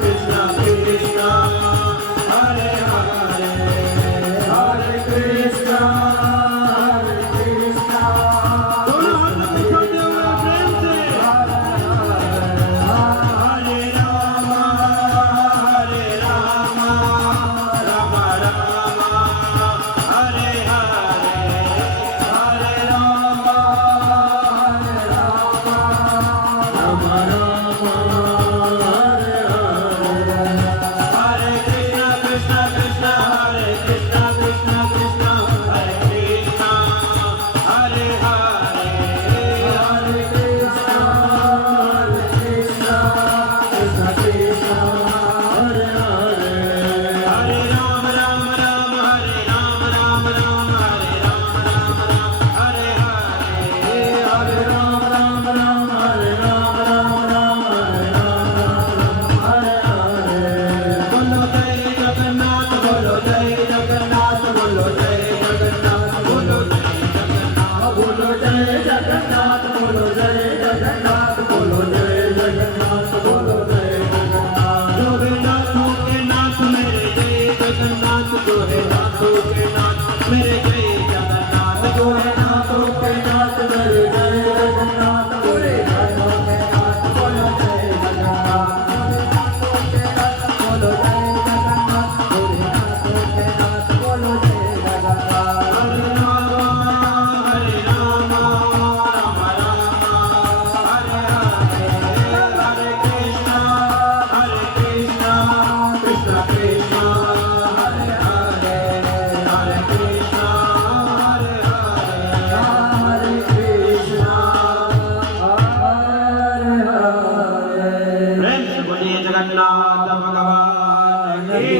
कृष्णा कृष्णा हरे हरे हरे कृष्णा दोनों हाथ दिखाते हुए प्रेम से हरे राम राम राम हरे हरे हरे राम राम हरे हरे कृष्णा कृष्णा हरे कृष्णा कृष्णा कृष्णा हरे कृष्णा हरे हरे हरे कृष्णा कृष्णा कृष्णा हरे हरे हरे राम राम राम हरे राम राम राम हरे राम राम राम हरे हरे हरे राम राम राम हरे राम राम राम हरे राम राम हरे हरे बोलो जय जगन्नाथ बोलो जय जगन्नाथ बोलो जय जगन्नाथ बोलो जय जगन्नाथ बोलो जय जगन्नाथ बोलो जय जगन्नाथ बोलो जय जगन्नाथ बोलो जय जगन्नाथ जो है नाथों के नाथ मेरे जय जगन्नाथ जो है नाथों के नाथ मेरे जय जगन्नाथ जो है नाथों के नाथ मेरे जय जगन्नाथ बोले नाथों के नाथ बोलो जय जगन्नाथ बोलो जय जगन्नाथ बोले नाथों के नाथ बोलो जय जगन्नाथ हरे राम राम राम हरे हरे हरे कृष्णा कृष्णा कृष्णा हरे हरे हरे कृष्णा हरे हरे हरे कृष्णा हरे हरे प्रेम से बोलिए जगन्नाथ भगवान की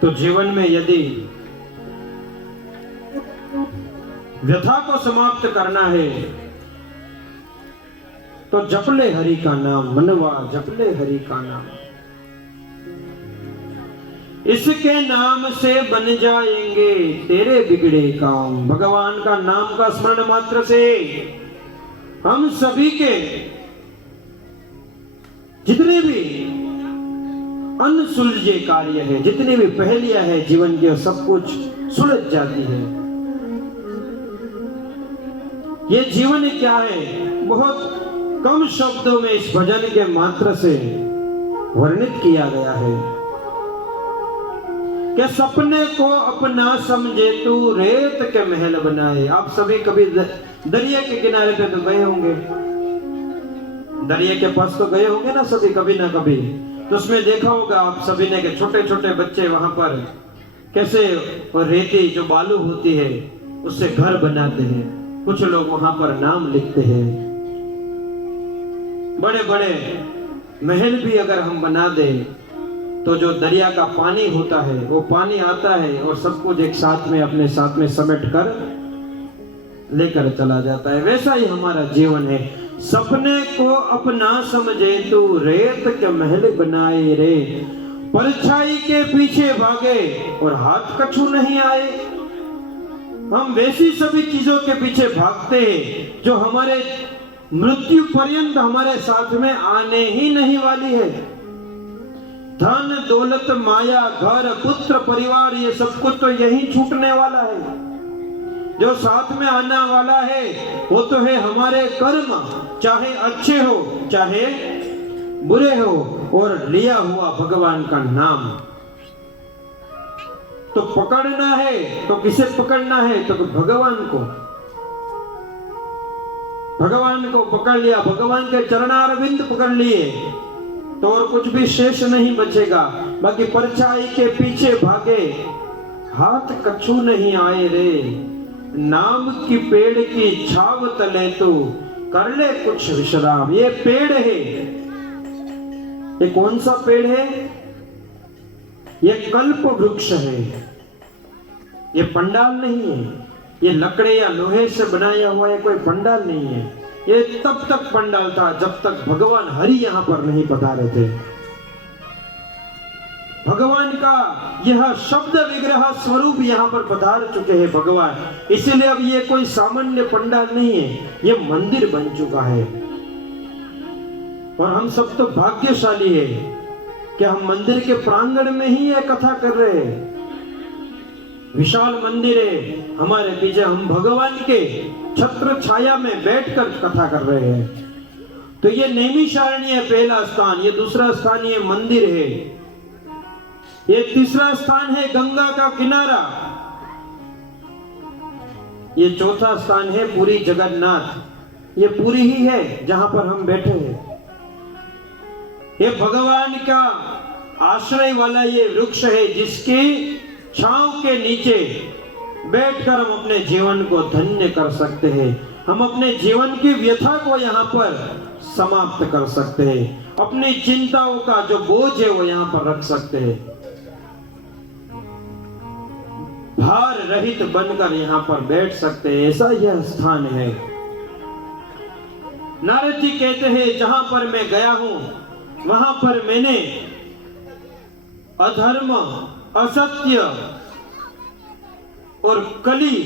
तो जीवन में यदि व्यथा को समाप्त करना है तो जप ले हरि का नाम मनवा जप ले हरि का नाम इसके नाम से बन जाएंगे तेरे बिगड़े काम भगवान का नाम का स्मरण मात्र से हम सभी के जितने भी अनसुलझे कार्य है जितनी भी पहेलियां है जीवन की सब कुछ सुलझ जाती है। ये जीवन क्या है बहुत कम शब्दों में इस भजन के मात्र से वर्णित किया गया है कि सपने को अपना समझे तू रेत के महल बनाए। आप सभी कभी दरिया के किनारे पे तो गए होंगे, दरिया के पास तो गए होंगे ना सभी कभी ना कभी, तो उसमें देखा होगा आप सभी ने कि छोटे छोटे बच्चे वहां पर कैसे और रेती जो बालू होती है उससे घर बनाते हैं, कुछ लोग वहां पर नाम लिखते हैं। बड़े बड़े महल भी अगर हम बना दें तो जो दरिया का पानी होता है वो पानी आता है और सब कुछ एक साथ में अपने साथ में समेट कर लेकर चला जाता है। वैसा ही हमारा जीवन है, सपने को अपना समझे तू रेत के महल बनाए रे, परछाई के पीछे भागे और हाथ कछु नहीं आए। हम वैसी सभी चीजों के पीछे भागते हैं जो हमारे मृत्यु पर्यंत हमारे साथ में आने ही नहीं वाली है। धन दौलत माया घर पुत्र परिवार ये सब कुछ तो यही छूटने वाला है। जो साथ में आने वाला है वो तो है हमारे कर्म, चाहे अच्छे हो चाहे बुरे हो, और लिया हुआ भगवान का नाम। तो पकड़ना है तो किसे पकड़ना है? तो भगवान को। भगवान को पकड़ लिया, भगवान के चरणारविंद पकड़ लिए तो और कुछ भी शेष नहीं बचेगा। बाकी परछाई के पीछे भागे हाथ कछु नहीं आए रे, नाम की पेड़ की छाव तले तू कर ले कुछ विश्राम। ये पेड़ है, ये कौन सा पेड़ है? ये कल्प वृक्ष है, ये पंडाल नहीं है, ये लकड़े या लोहे से बनाया हुआ है, कोई पंडाल नहीं है। ये तब तक पंडाल था जब तक भगवान हरि यहां पर नहीं पधारे थे। भगवान का यह शब्द विग्रह स्वरूप यहां पर पधार चुके हैं भगवान, इसलिए अब ये कोई सामान्य पंडाल नहीं है, ये मंदिर बन चुका है। और हम सब तो भाग्यशाली है कि हम मंदिर के प्रांगण में ही यह कथा कर रहे हैं। विशाल मंदिर है हमारे पीछे, हम भगवान के छत्र छाया में बैठकर कथा कर रहे हैं। तो ये नैमिषारण्य पहला स्थान, ये दूसरा स्थान ये मंदिर है, ये तीसरा स्थान है गंगा का किनारा, ये चौथा स्थान है पुरी जगन्नाथ। ये पुरी ही है जहां पर हम बैठे हैं। ये भगवान का आश्रय वाला ये वृक्ष है जिसके छांव के नीचे बैठकर हम अपने जीवन को धन्य कर सकते हैं। हम अपने जीवन की व्यथा को यहाँ पर समाप्त कर सकते हैं, अपनी चिंताओं का जो बोझ है वो यहाँ पर रख सकते हैं, भार रहित बनकर यहाँ पर बैठ सकते हैं। ऐसा यह स्थान है। नारद जी कहते हैं जहां पर मैं गया हूं वहां पर मैंने अधर्म, असत्य और कली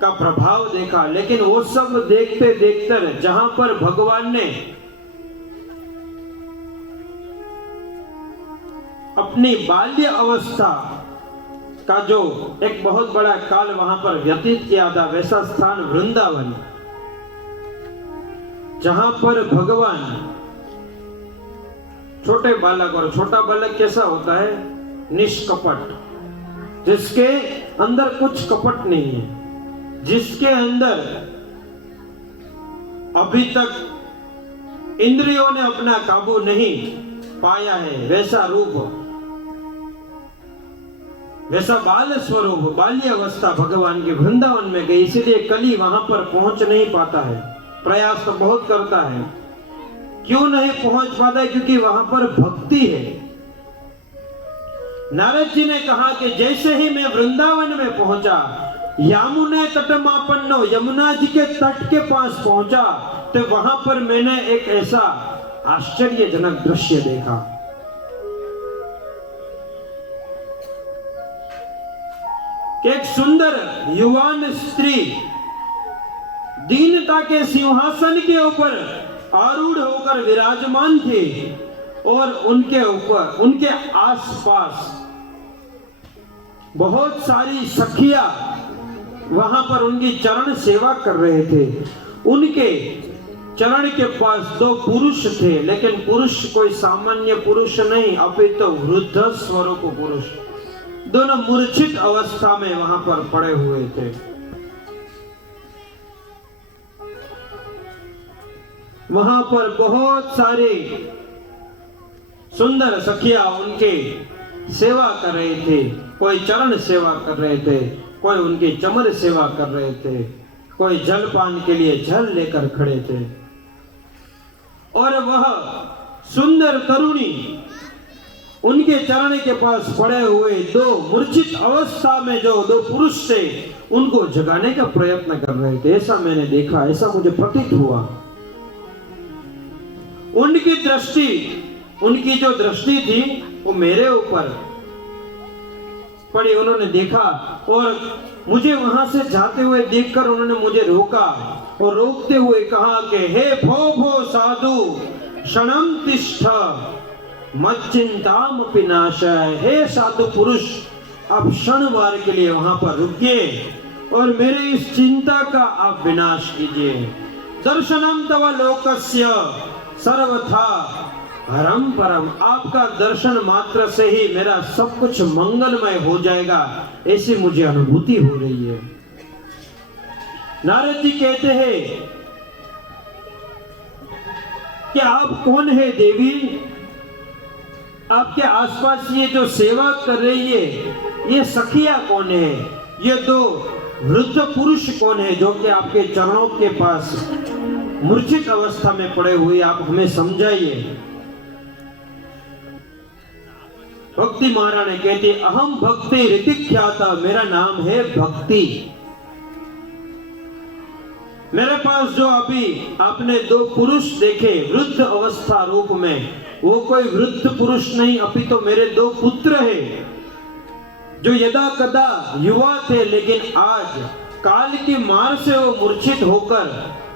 का प्रभाव देखा, लेकिन वो सब देखते देखते जहां पर भगवान ने अपनी बाल्य अवस्था का जो एक बहुत बड़ा काल वहां पर व्यतीत किया था, वैसा स्थान वृंदावन, जहां पर भगवान छोटे बालक, और छोटा बालक कैसा होता है? निष्कपट, जिसके अंदर कुछ कपट नहीं है, जिसके अंदर अभी तक इंद्रियों ने अपना काबू नहीं पाया है, वैसा रूप, वैसा बाल स्वरूप, बाल्य अवस्था भगवान के वृंदावन में गई। इसीलिए कली वहां पर पहुंच नहीं पाता है, प्रयास तो बहुत करता है। क्यों नहीं पहुंच पाता है? क्योंकि वहां पर भक्ति है। नारद जी ने कहा कि जैसे ही मैं वृंदावन में पहुंचा, यमुना तटमापन्नो, यमुना जी के तट के पास पहुंचा, तो वहां पर मैंने एक ऐसा आश्चर्यजनक दृश्य देखा। एक सुंदर युवान स्त्री दीनता के सिंहासन के ऊपर आरूढ़ होकर विराजमान थे, और उनके ऊपर, उनके आसपास बहुत सारी सखियां वहां पर उनकी चरण सेवा कर रहे थे। उनके चरण के पास दो पुरुष थे, लेकिन पुरुष कोई सामान्य पुरुष नहीं, अपितु वृद्ध स्वरूप पुरुष, दोनों मूर्छित अवस्था में वहां पर पड़े हुए थे। वहां पर बहुत सारे सुंदर सखियां उनके सेवा कर रहे थे, कोई चरण सेवा कर रहे थे, कोई उनकी चमर सेवा कर रहे थे, कोई जलपान के लिए जल लेकर खड़े थे। और वह सुंदर तरुणी उनके चरण के पास पड़े हुए दो मूर्छित अवस्था में जो दो पुरुष थे, उनको जगाने का प्रयत्न कर रहे थे। ऐसा मैंने देखा, ऐसा मुझे प्रतीत हुआ। उनकी दृष्टि, उनकी जो दृष्टि थी वो मेरे ऊपर पड़ी। उन्होंने देखा और मुझे वहां से जाते हुए देखकर उन्होंने मुझे रोका, और रोकते हुए कहा कि हे भो भो साधु क्षणम तिष्ठ मच्चिंताम पिनाशय। हे साधु पुरुष, आप क्षण वार के लिए वहां पर रुकिए और मेरे इस चिंता का आप विनाश कीजिए। दर्शनम तव लोकस्य सर्वथा हरम परम, आपका दर्शन मात्र से ही मेरा सब कुछ मंगलमय हो जाएगा, ऐसी मुझे अनुभूति हो रही है। नारद जी कहते हैं कि आप कौन है देवी? आपके आसपास ये जो सेवा कर रही है ये सखिया कौन है? ये दो वृद्ध पुरुष कौन है जो कि आपके चरणों के पास मूर्छित अवस्था में पड़े हुए? आप हमें समझाइए। भक्ति महारानी कहती अहम भक्ति ऋतिख्याता, मेरा नाम है भक्ति। मेरे पास जो अभी आपने दो पुरुष देखे वृद्ध अवस्था रूप में, वो कोई वृद्ध पुरुष नहीं, अभी तो मेरे दो पुत्र हैं जो यदा कदा युवा थे, लेकिन आज काल की मार से वो मूर्छित होकर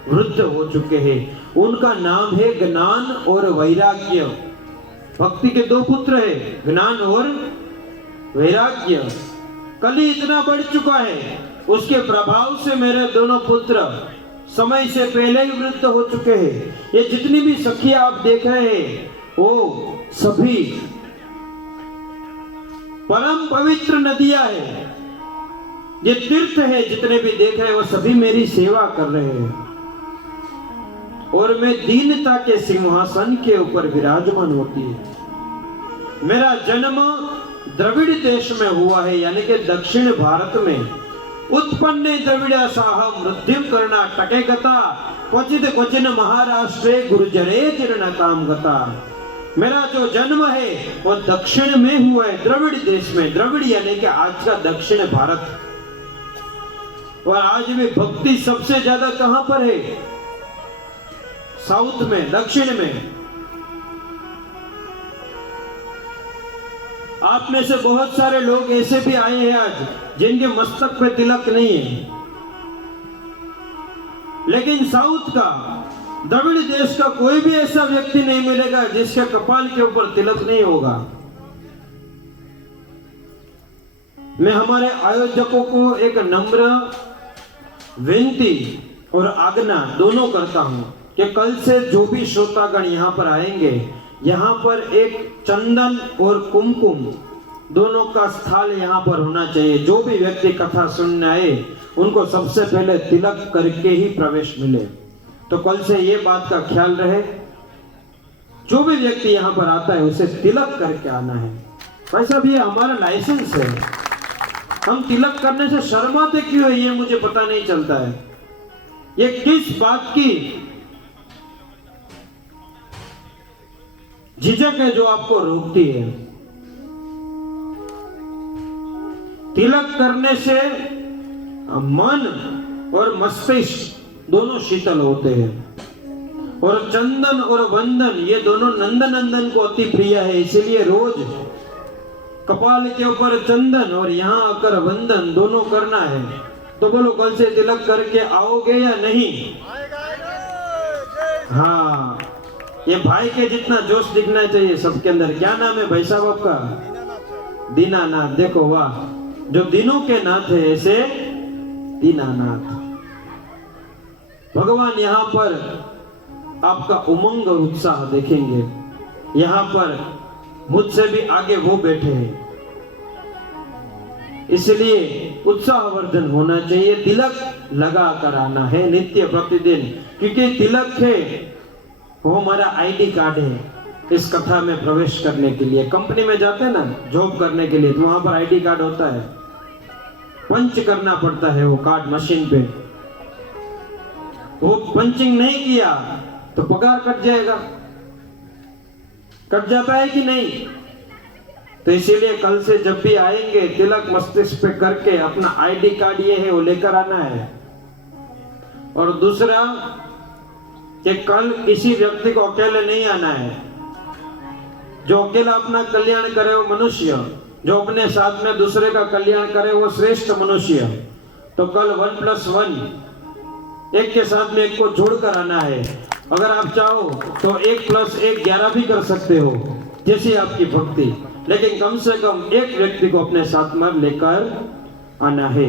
वृद्ध हो चुके हैं। उनका नाम है ज्ञान और वैराग्य। भक्ति के दो पुत्र हैं, ज्ञान और वैराग्य। कली इतना बढ़ चुका है, उसके प्रभाव से मेरे दोनों पुत्र समय से पहले ही वृद्ध हो चुके हैं। ये जितनी भी सखियां आप देख रहे हैं वो सभी परम पवित्र नदियां हैं, ये तीर्थ है, जितने भी देख रहे हैं वो सभी मेरी सेवा कर रहे हैं और मैं दीनता के सिंहासन के ऊपर विराजमान होती है। मेरा जन्म द्रविड़ देश में हुआ है, यानी कि दक्षिण भारत में। उत्पन्ने द्रविड़ा साह मृत्युम कर्णाटके गता क्वचित क्वचिन महाराष्ट्रे गुर्जरे जीर्ण काम गता। मेरा जो जन्म है वो दक्षिण में हुआ है, द्रविड़ देश में। द्रविड़ यानी कि आज का दक्षिण भारत। और आज भी भक्ति सबसे ज्यादा कहां पर है? साउथ में, दक्षिण में। आप में से बहुत सारे लोग ऐसे भी आए हैं आज जिनके मस्तक पे तिलक नहीं है, लेकिन साउथ का, द्रविड़ देश का कोई भी ऐसा व्यक्ति नहीं मिलेगा जिसके कपाल के ऊपर तिलक नहीं होगा। मैं हमारे आयोजकों को एक नम्र विनती और आज्ञा दोनों करता हूं कि कल से जो भी श्रोतागण यहाँ पर आएंगे, यहाँ पर एक चंदन और कुमकुम दोनों का स्थाल यहाँ पर होना चाहिए। जो भी व्यक्ति कथा सुनने आए उनको सबसे पहले तिलक करके ही प्रवेश मिले। तो कल से ये बात का ख्याल रहे, जो भी व्यक्ति यहाँ पर आता है उसे तिलक करके आना है। वैसा भी हमारा लाइसेंस है, हम तिलक करने से शर्माते क्यों है ये मुझे पता नहीं चलता है। ये किस बात की झिझक है जो आपको रोकती है? तिलक करने से मन और मस्तिष्क दोनों शीतल होते हैं। और चंदन और वंदन ये दोनों नंदन को अति प्रिय है, इसीलिए रोज कपाल के ऊपर चंदन और यहाँ आकर वंदन दोनों करना है। तो बोलो कल से तिलक करके आओगे या नहीं? हाँ, ये भाई के जितना जोश दिखना चाहिए सबके अंदर। क्या नाम है भाई साहब आपका? दीनानाथ। देखो वाह, जो दिनों के नाथ है ऐसे दीनानाथ। भगवान यहाँ पर आपका उमंग और उत्साह देखेंगे। यहाँ पर मुझसे भी आगे वो बैठे हैं, इसलिए उत्साहवर्धन होना चाहिए। तिलक लगा कर आना है नित्य प्रतिदिन, क्योंकि तिलक है वो हमारा आईडी कार्ड है इस कथा में प्रवेश करने के लिए। कंपनी में जाते हैं ना जॉब करने के लिए, तो वहां पर आईडी कार्ड होता है, पंच करना पड़ता है वो कार्ड मशीन पे। वो पंचिंग नहीं किया तो पगार कट जाएगा, कट जाता है कि नहीं? तो इसीलिए कल से जब भी आएंगे तिलक मस्तिष्क पे करके अपना आईडी कार्ड ये है वो लेकर आना है। और दूसरा कि कल किसी व्यक्ति को अकेले नहीं आना है। जो अकेला अपना कल्याण करे वो मनुष्य, जो अपने साथ में दूसरे का कल्याण करे वो श्रेष्ठ मनुष्य। तो कल 1+1 एक के साथ में एक को जोड़कर आना है। अगर आप चाहो तो 1+1 11 भी कर सकते हो, जैसी आपकी भक्ति, लेकिन कम से कम एक व्यक्ति को अपने साथ में लेकर आना है।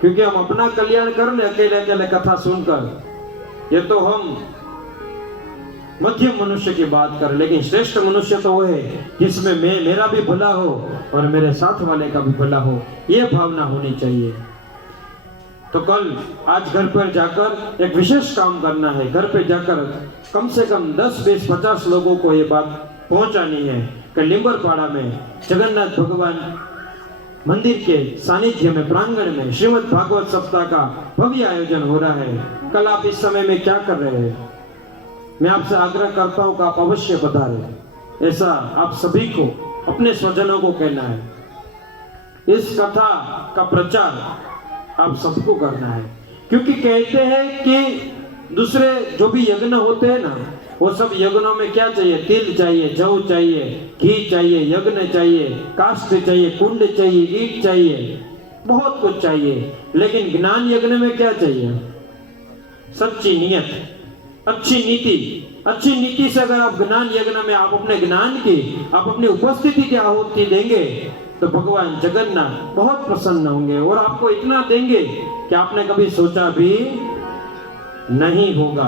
क्योंकि हम अपना कल्याण कर ले अकेले अकेले कथा सुनकर, ये तो हम मध्यम मनुष्य की बात कर, लेकिन श्रेष्ठ मनुष्य तो वो है जिसमें मेरा भी भला हो और मेरे साथ वाले का भी भला हो, ये भावना होनी चाहिए। तो कल आज घर पर जाकर एक विशेष काम करना है। घर पे जाकर कम से कम 10, 20, 50 लोगों को ये बात पहुंचानी है कि लिंबरपाड़ा में जगन्नाथ भगवान मंदिर के सानिध्य में, प्रांगण में श्रीमद् भागवत सप्ताह का भव्य आयोजन हो रहा है। कल आप इस समय में क्या कर रहे हैं? मैं आपसे आग्रह करता हूं कि आप अवश्य पधारें। ऐसा आप सभी को, अपने स्वजनों को कहना है। इस कथा का प्रचार आप सबको करना है, क्योंकि कहते हैं कि दूसरे जो भी यज्ञ होते हैं ना, वो सब यज्ञों में क्या चाहिए? तिल चाहिए, जौ चाहिए, घी चाहिए, यज्ञ चाहिए, काष्ठ चाहिए, कुंड चाहिए, ईट चाहिए, बहुत कुछ चाहिए। लेकिन ज्ञान यज्ञ में क्या चाहिए? सच्ची नियत, अच्छी नीति। अच्छी नीति से अगर आप ज्ञान यज्ञ में आप अपने ज्ञान की, आप अपनी उपस्थिति की आहुति देंगे तो भगवान जगन्नाथ बहुत प्रसन्न होंगे और आपको इतना देंगे कि आपने कभी सोचा भी नहीं होगा।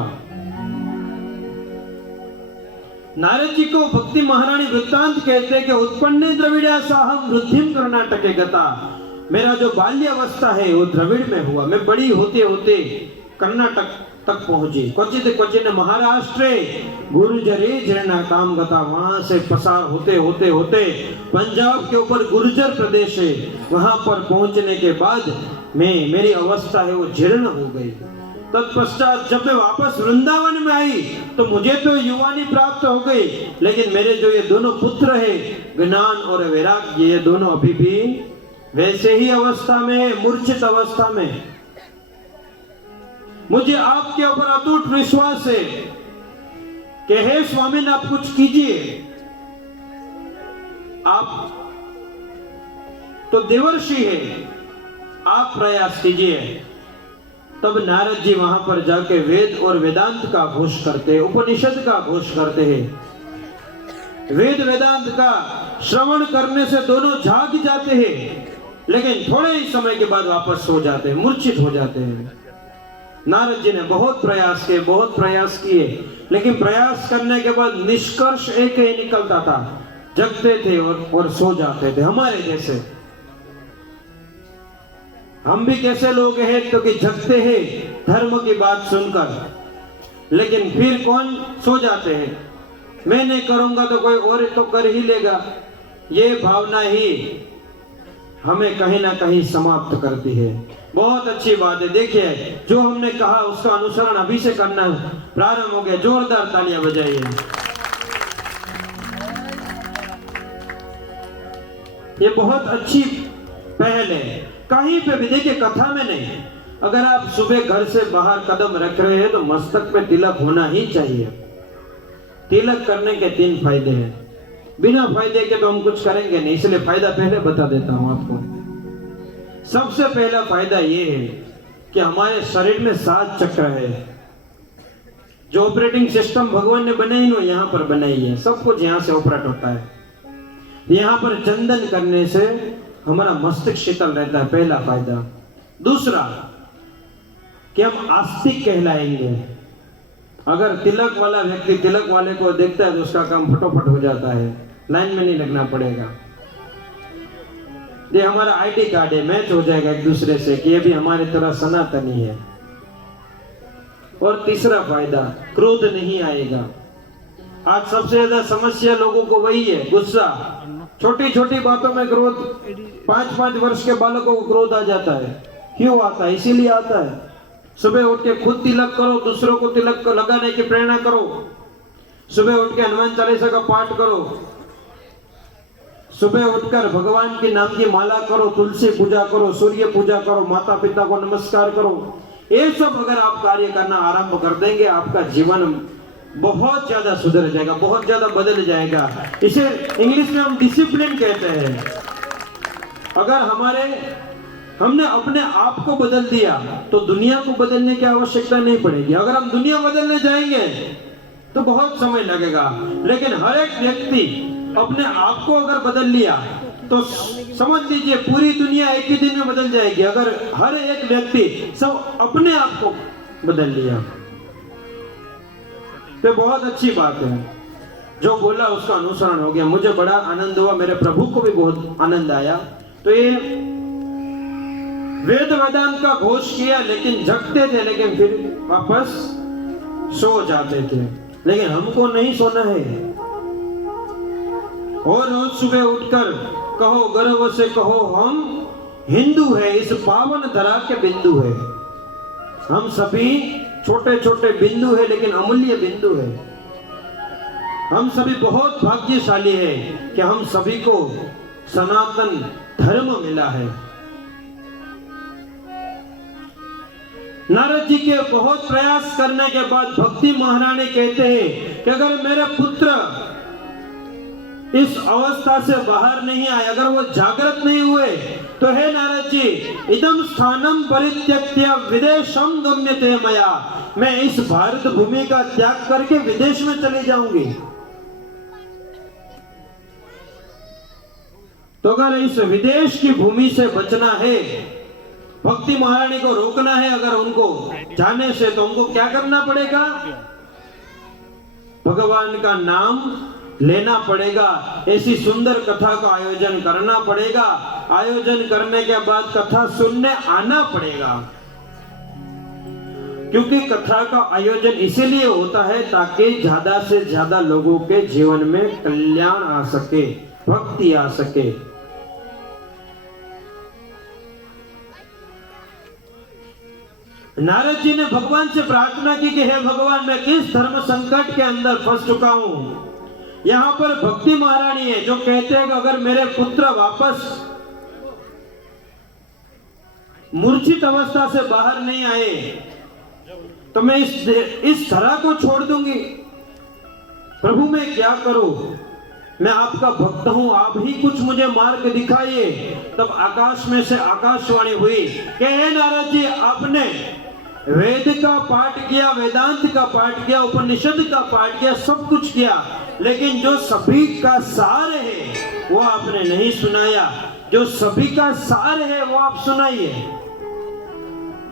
नारद जी को भक्ति महारानी वृत्तांत कहते हैं कि उत्पन्ने द्रविड़ा साहम वृद्धिम कर्नाटके गता। मेरा जो बाल्यावस्था है वो द्रविड़ में हुआ, मैं बड़ी होते होते कर्नाटक तक पहुंची। क्वचित क्वचित महाराष्ट्र गुर्जरे जीर्णा काम गता। वहां से पसार होते होते होते पंजाब के ऊपर गुर्जर प्रदेश है, वहां पर पहुंचने के बाद मेरी अवस्था है वो जीर्ण हो गई। तत्पश्चात जब मैं वापस वृंदावन में आई तो मुझे तो युवानी प्राप्त हो गई, लेकिन मेरे जो ये दोनों पुत्र है ज्ञान और वैराग्य, ये दोनों अभी भी वैसे ही अवस्था में, मूर्छित अवस्था में। मुझे आपके ऊपर अटूट विश्वास है कि हे स्वामी आप कुछ कीजिए। आप तो देवर्षि है, आप प्रयास कीजिए। तब नारद जी वहां पर जाके वेद और वेदांत का घोष करते हैं, उपनिषद का घोष करते हैं। वेद वेदांत का श्रवण करने से दोनों जाग जाते हैं, लेकिन थोड़े ही समय के बाद वापस सो जाते हैं, मूर्छित हो जाते हैं। नारद जी ने बहुत प्रयास किए, लेकिन प्रयास करने के बाद निष्कर्ष एक ही निकलता था, जगते थे और सो जाते थे। हमारे जैसे हम भी कैसे लोग हैं तो कि जगते हैं धर्म की बात सुनकर, लेकिन फिर कौन सो जाते हैं। मैं नहीं करूंगा तो कोई और तो कर ही लेगा, ये भावना ही हमें कहीं ना कहीं समाप्त करती है। बहुत अच्छी बात है। देखिए जो हमने कहा उसका अनुसरण अभी से करना प्रारंभ हो गया। जोरदार तालियां बजाइए। ये बहुत अच्छी पहल है। कहीं पे भी देखिए, कथा में नहीं, अगर आप सुबह घर से बाहर कदम रख रहे हैं तो मस्तक पे तिलक होना ही चाहिए। तिलक करने के 3 फायदे हैं। बिना फायदे के तो हम कुछ करेंगे नहीं, इसलिए फायदा पहले बता देता हूं आपको। सबसे पहला फायदा ये है कि हमारे शरीर में 7 चक्र है। जो ऑपरेटिंग सिस्टम भगवान ने बनाई ना, यहाँ पर बनाई है, सब कुछ यहाँ से ऑपरेट होता है। यहाँ पर चंदन करने से हमारा मस्तिष्क शीतल रहता है, पहला फायदा। दूसरा कि हम आस्तिक कहलाएंगे। अगर तिलक वाला व्यक्ति तिलक वाले को देखता है तो उसका काम फटोफट हो जाता है, लाइन में नहीं लगना पड़ेगा। ये हमारा आईडी कार्ड है, मैच हो जाएगा एक दूसरे से कि ये भी हमारी तरह सनातनी है। और तीसरा फायदा, क्रोध नहीं आएगा। आज सबसे ज्यादा समस्या लोगों को वही है, गुस्सा। छोटी छोटी बातों में क्रोध। 5-5 वर्ष के बालकों को क्रोध आ जाता है। क्यों आता है? इसीलिए आता है। सुबह उठ के खुद तिलक करो, दूसरों को तिलक को लगाने की प्रेरणा करो। सुबह उठ के हनुमान चालीसा का पाठ करो। सुबह उठकर भगवान के नाम की माला करो, तुलसी पूजा करो, सूर्य पूजा करो, माता पिता को नमस्कार करो। ये सब अगर आप कार्य करना आरंभ कर देंगे, आपका जीवन बहुत ज्यादा सुधर जाएगा, बहुत ज्यादा बदल जाएगा। इसे इंग्लिश में हम डिसिप्लिन कहते हैं। अगर हमने अपने आप को बदल दिया तो दुनिया को बदलने की आवश्यकता नहीं पड़ेगी। अगर हम दुनिया बदलने जाएंगे तो बहुत समय लगेगा, लेकिन हर एक व्यक्ति अपने आप को अगर बदल लिया तो समझ लीजिए पूरी दुनिया एक ही दिन में बदल जाएगी, अगर हर एक व्यक्ति सब अपने आप को बदल लिया तो बहुत अच्छी बात है। जो बोला उसका अनुसरण हो गया, मुझे बड़ा आनंद हुआ, मेरे प्रभु को भी बहुत आनंद आया। तो ये वेद वेदांत का घोष किया, लेकिन जगते थे, लेकिन फिर वापस सो जाते थे। लेकिन हमको नहीं सोना है। और रोज सुबह उठकर कहो, गर्व से कहो, हम हिंदू है, इस पावन धरा के बिंदु है। हम सभी छोटे छोटे बिंदु है, लेकिन अमूल्य बिंदु है। हम सभी बहुत भाग्यशाली है कि हम सभी को सनातन धर्म मिला है। नारद जी के बहुत प्रयास करने के बाद भक्ति महारानी कहते हैं कि अगर मेरे पुत्र इस अवस्था से बाहर नहीं आए, अगर वो जागृत नहीं हुए, तो हे नारद जी, इदम स्थानम परित्यक्त्य विदेशम गम्यते मया, मैं इस भारत भूमि का त्याग करके विदेश में चली जाऊंगी। तो अगर इस विदेश की भूमि से बचना है, भक्ति महारानी को रोकना है अगर उनको जाने से, तो उनको क्या करना पड़ेगा? भगवान का नाम लेना पड़ेगा। ऐसी सुंदर कथा का आयोजन करना पड़ेगा। आयोजन करने के बाद कथा सुनने आना पड़ेगा, क्योंकि कथा का आयोजन इसीलिए होता है ताकि ज्यादा से ज्यादा लोगों के जीवन में कल्याण आ सके, भक्ति आ सके। नारद जी ने भगवान से प्रार्थना की कि हे भगवान, मैं किस धर्म संकट के अंदर फंस चुका हूं। यहाँ पर भक्ति महारानी है जो कहते हैं कि अगर मेरे पुत्र वापस मूर्छित अवस्था से बाहर नहीं आए तो मैं इस धरा को छोड़ दूंगी। प्रभु मैं क्या करूं, मैं आपका भक्त हूं, आप ही कुछ मुझे मार्ग दिखाइए। तब आकाश में से आकाशवाणी हुई कि हे नारद जी, आपने वेद का पाठ किया, वेदांत का पाठ किया, उपनिषद का पाठ किया, सब कुछ किया, लेकिन जो सभी का सार है वो आपने नहीं सुनाया। जो सभी का सार है वो आप सुनाइए।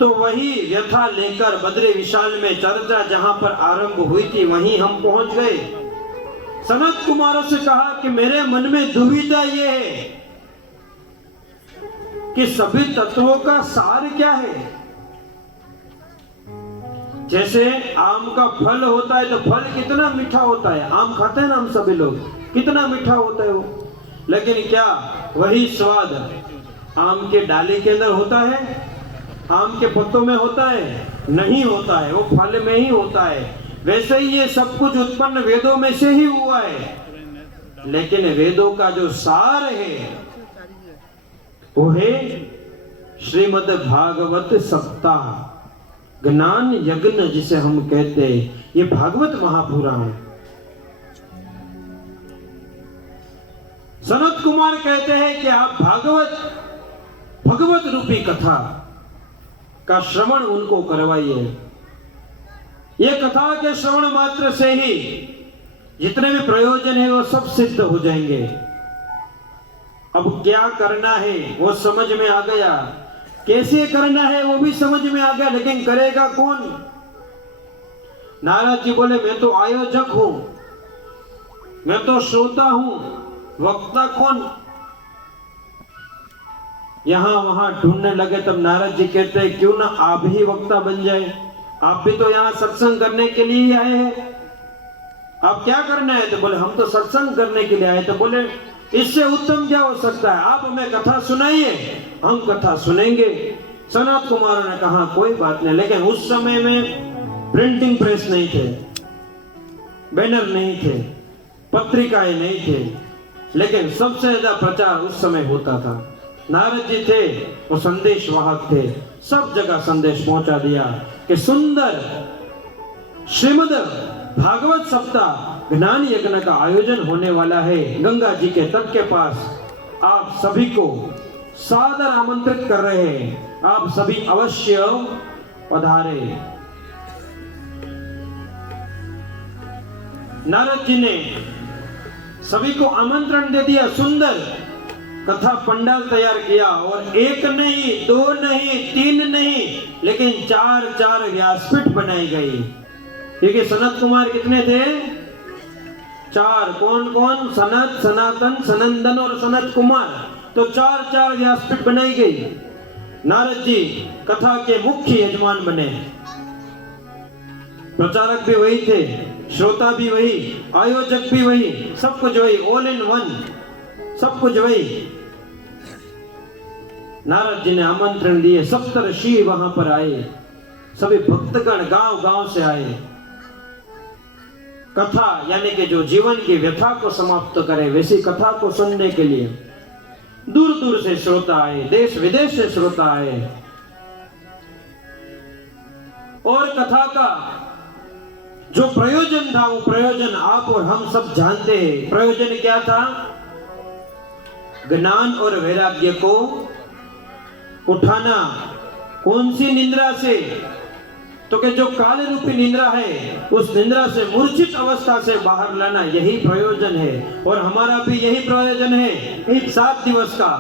तो वही व्यथा लेकर बद्री विशाल में चर्चा जहां पर आरंभ हुई थी वहीं हम पहुंच गए। सनत कुमारों से कहा कि मेरे मन में दुविधा ये है कि सभी तत्वों का सार क्या है। जैसे आम का फल होता है तो फल कितना मीठा होता है, आम खाते हैं ना हम सभी लोग, कितना मीठा होता है वो, लेकिन क्या वही स्वाद आम के डाली के अंदर होता है, आम के पत्तों में होता है? नहीं होता है, वो फल में ही होता है। वैसे ही ये सब कुछ उत्पन्न वेदों में से ही हुआ है, लेकिन वेदों का जो सार है वो है श्रीमद् भागवत सप्ताह, ज्ञान यज्ञ जिसे हम कहते हैं। ये भागवत महापुराण। सनत कुमार कहते हैं कि आप भगवत रूपी कथा का श्रवण उनको करवाइए। ये कथा के श्रवण मात्र से ही जितने भी प्रयोजन है वो सब सिद्ध हो जाएंगे। अब क्या करना है वो समझ में आ गया, कैसे करना है वो भी समझ में आ गया, लेकिन करेगा कौन? नारद जी बोले मैं तो आयोजक हूं, मैं तो श्रोता हूं, वक्ता कौन? यहां वहां ढूंढने लगे। तब नारद जी कहते हैं क्यों ना आप ही वक्ता बन जाए, आप भी तो यहाँ सत्संग करने के लिए ही आए हैं, आप क्या करना है? तो बोले हम तो सत्संग करने के लिए आए। तो बोले इससे उत्तम क्या हो सकता है, आप हमें कथा सुनाइए, हम कथा सुनेंगे। सनत कुमार ने कहा कोई बात नहीं, लेकिन उस समय में प्रिंटिंग प्रेस नहीं थे, बैनर नहीं थे, पत्रिकाएं नहीं थे, लेकिन सबसे ज्यादा प्रचार उस समय होता था। नारद जी थे वो संदेश वाहक थे, सब जगह संदेश पहुंचा दिया कि सुंदर श्रीमद् भागवत सप्ताह ज्ञान यज्ञ का आयोजन होने वाला है गंगा जी के तट के पास। आप सभी को सादर आमंत्रित कर रहे हैं, आप सभी अवश्य पधारे। नारद जी ने सभी को आमंत्रण दे दिया। सुंदर कथा पंडाल तैयार किया और एक नहीं, दो नहीं, तीन नहीं, लेकिन 4 व्यासपीठ बनाई गई। क्योंकि सनत कुमार कितने थे? 4। कौन कौन? सनत, सनातन, सनंदन और सनत कुमार। तो 4 व्यासपीठ बनाई गई। नारद जी कथा के मुख्य यजमान बने। प्रचारक भी वही थे, श्रोता भी वही, आयोजक भी वही, सब कुछ वही, ऑल इन वन, सब कुछ वही। नारद जी ने आमंत्रण दिए, सप्तऋषि वहां पर आए, सभी भक्तगण गांव-गांव से आए। कथा यानी कि जो जीवन की व्यथा को समाप्त करे, वैसी कथा को सुनने के लिए दूर दूर से श्रोता आए, देश विदेश से श्रोता आए। और कथा का जो प्रयोजन था, वो प्रयोजन आप और हम सब जानते हैं। प्रयोजन क्या था? ज्ञान और वैराग्य को उठाना। कौन सी निंद्रा से? तो कि जो काल रूपी निंद्रा है, उस निंद्रा से, मूर्छित अवस्था से बाहर लाना, यही प्रयोजन है। और हमारा भी यही प्रयोजन है 7 दिवस का,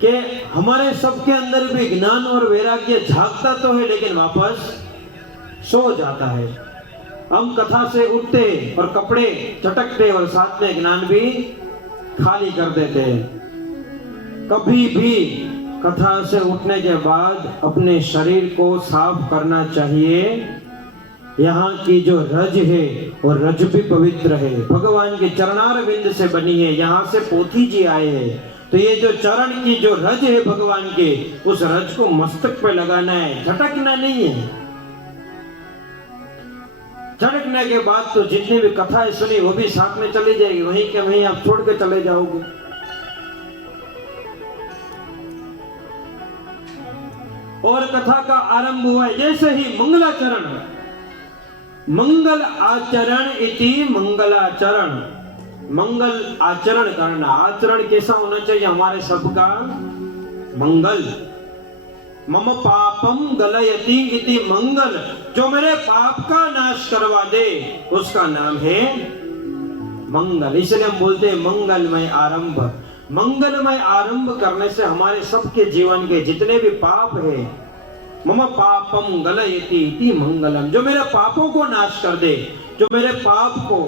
कि हमारे सबके अंदर भी ज्ञान और वैराग्य झांकता तो है, लेकिन वापस सो जाता है। हम कथा से उठते और कपड़े झटकते और साथ में ज्ञान भी खाली कर देते हैं। कभी भी कथा से उठने के बाद अपने शरीर को साफ करना चाहिए। यहाँ की जो रज है, वो रज भी पवित्र है, भगवान के चरणार विंद से बनी है। यहाँ से पोथी जी आए हैं, तो ये जो चरण की जो रज है भगवान के, उस रज को मस्तक पे लगाना है, झटकना नहीं है। झटकने के बाद तो जितनी भी कथाएं सुनी वो भी साथ में चली जाएगी, वहीं के वहीं आप छोड़ के चले जाओगे। और कथा का आरंभ हुआ जैसे ही मंगलाचरण, मंगल आचरण इति मंगलाचरण, मंगल आचरण करना। आचरण कैसा होना चाहिए? हमारे सबका मंगल। मम पापम गलयति इति मंगल, जो मेरे पाप का नाश करवा दे, उसका नाम है मंगल। इसलिए हम बोलते हैं मंगलमय आरंभ। मंगलमय आरंभ करने से हमारे सबके जीवन के जितने भी पाप है, मम पापम गलयति इति मंगलम, जो मेरे पापों को नाश कर दे, जो मेरे पाप को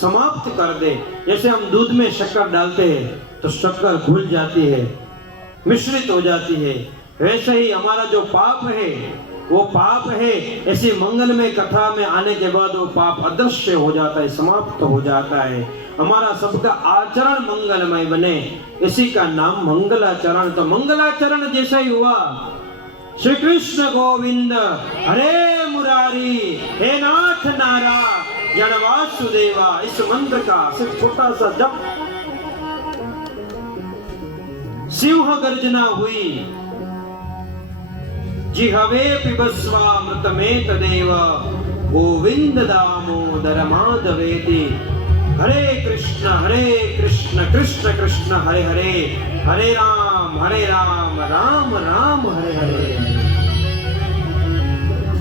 समाप्त कर दे। जैसे हम दूध में शक्कर डालते हैं तो शक्कर घुल जाती है, मिश्रित हो जाती है, वैसे ही हमारा जो पाप है, वो पाप है, ऐसी मंगलमय कथा में आने के बाद वो पाप अदृश्य हो जाता है, समाप्त हो जाता है। हमारा सबका आचरण मंगलमय बने, इसी का नाम मंगलाचरण। तो मंगलाचरण जैसा ही हुआ, श्री कृष्ण गोविंद हरे मुरारी, हे नाथ नारायण वासुदेवा, इस मंत्र का सिर्फ छोटा सा जप, सिंह गर्जना हुई, जिहवे पिबस्वामृतमेतदेव गोविंद दामोदर माधवेति। हरे कृष्ण कृष्ण कृष्ण हरे हरे, हरे राम राम राम हरे हरे।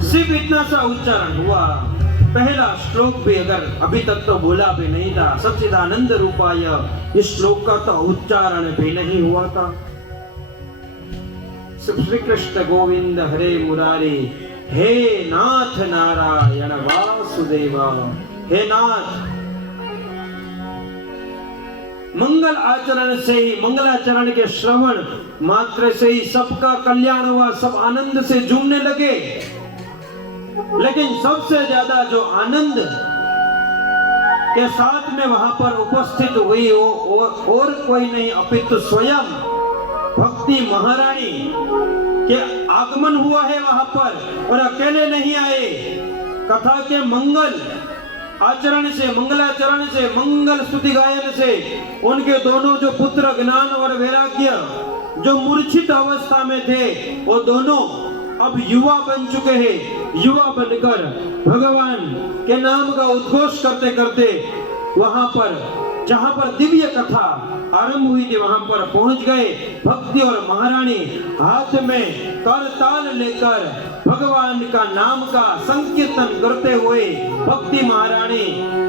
सिर्फ इतना सा उच्चारण हुआ। पहला श्लोक भी अगर अभी तक तो बोला भी नहीं था, सच्चिदानंद रूपाय, इस श्लोक का तो उच्चारण भी नहीं हुआ था। श्री कृष्ण गोविंद हरे मुरारी, हे नाथ नारायण वासुदेवा, हे नाथ। मंगल आचरण से ही, मंगलाचरण के श्रवण मात्र से ही सबका कल्याण हुआ, सब आनंद से झूमने लगे। लेकिन सबसे ज्यादा जो आनंद के साथ में वहां पर उपस्थित हुई वो और कोई नहीं अपितु स्वयं भक्ति महारानी के आगमन हुआ है वहां पर। और अकेले नहीं आए, कथा के मंगल आचरण से, मंगलाचरण से, मंगल स्तुति गायन से उनके दोनों जो पुत्र ज्ञान और वैराग्य जो मूर्छित अवस्था में थे, वो दोनों अब युवा बन चुके हैं। युवा बनकर भगवान के नाम का उद्घोष करते करते वहां पर जहां पर दिव्य कथा आरंभ हुई थी, वहां पर पहुंच गए। भक्ति और महारानी हाथ में करताल लेकर भगवान का नाम का संकीर्तन करते हुए भक्ति महारानी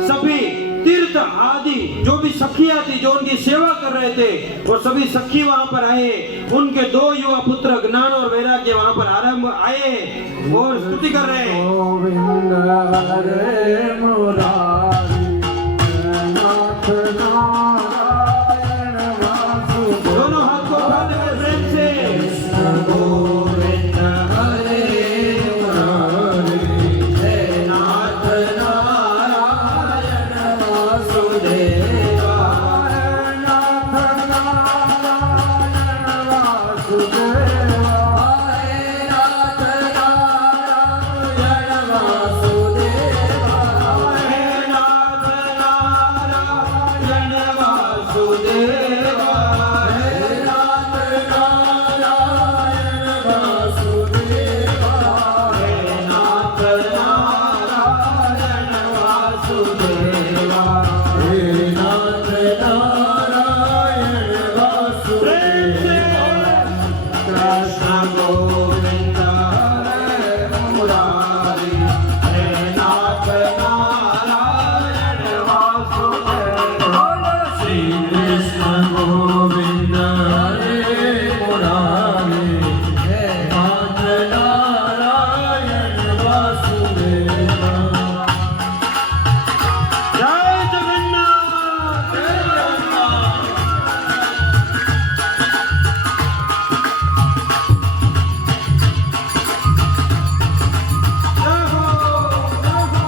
सभी तीर्थ ललित आदि जो भी सखियां थी जो उनकी सेवा कर रहे थे वो सभी सखी वहां पर आए। उनके 2 युवा पुत्र ज्ञान और वैराग्य वहां पर आरंभ आए और स्तुति कर रहे हैं। गोविंद हरे मुरारी नाथ नारायण वासुदेव। दोनों हाथ को उठा देंगे प्रेम से। गोविंद हरे मुरारी नाथ नारायण वासुदेव। नाथ नारायण वासुदेव। नाथ नारायण वासुदेव। नाथ नारायण वासुदेव। नाथ नारायण वासुदेव। नाथ नारायण वासुदेव। हे नाथ नारायण वासुदेव। कृष्ण गोविंद हरे मुरारी हे नाथ नारायण वासुदेव। श्री कृष्ण गोविंद हरे मुरारी हे नाथ नारायण वासुदेव। जय जगन्नाथ। जय जगन्नाथ। जय हो, जय हो।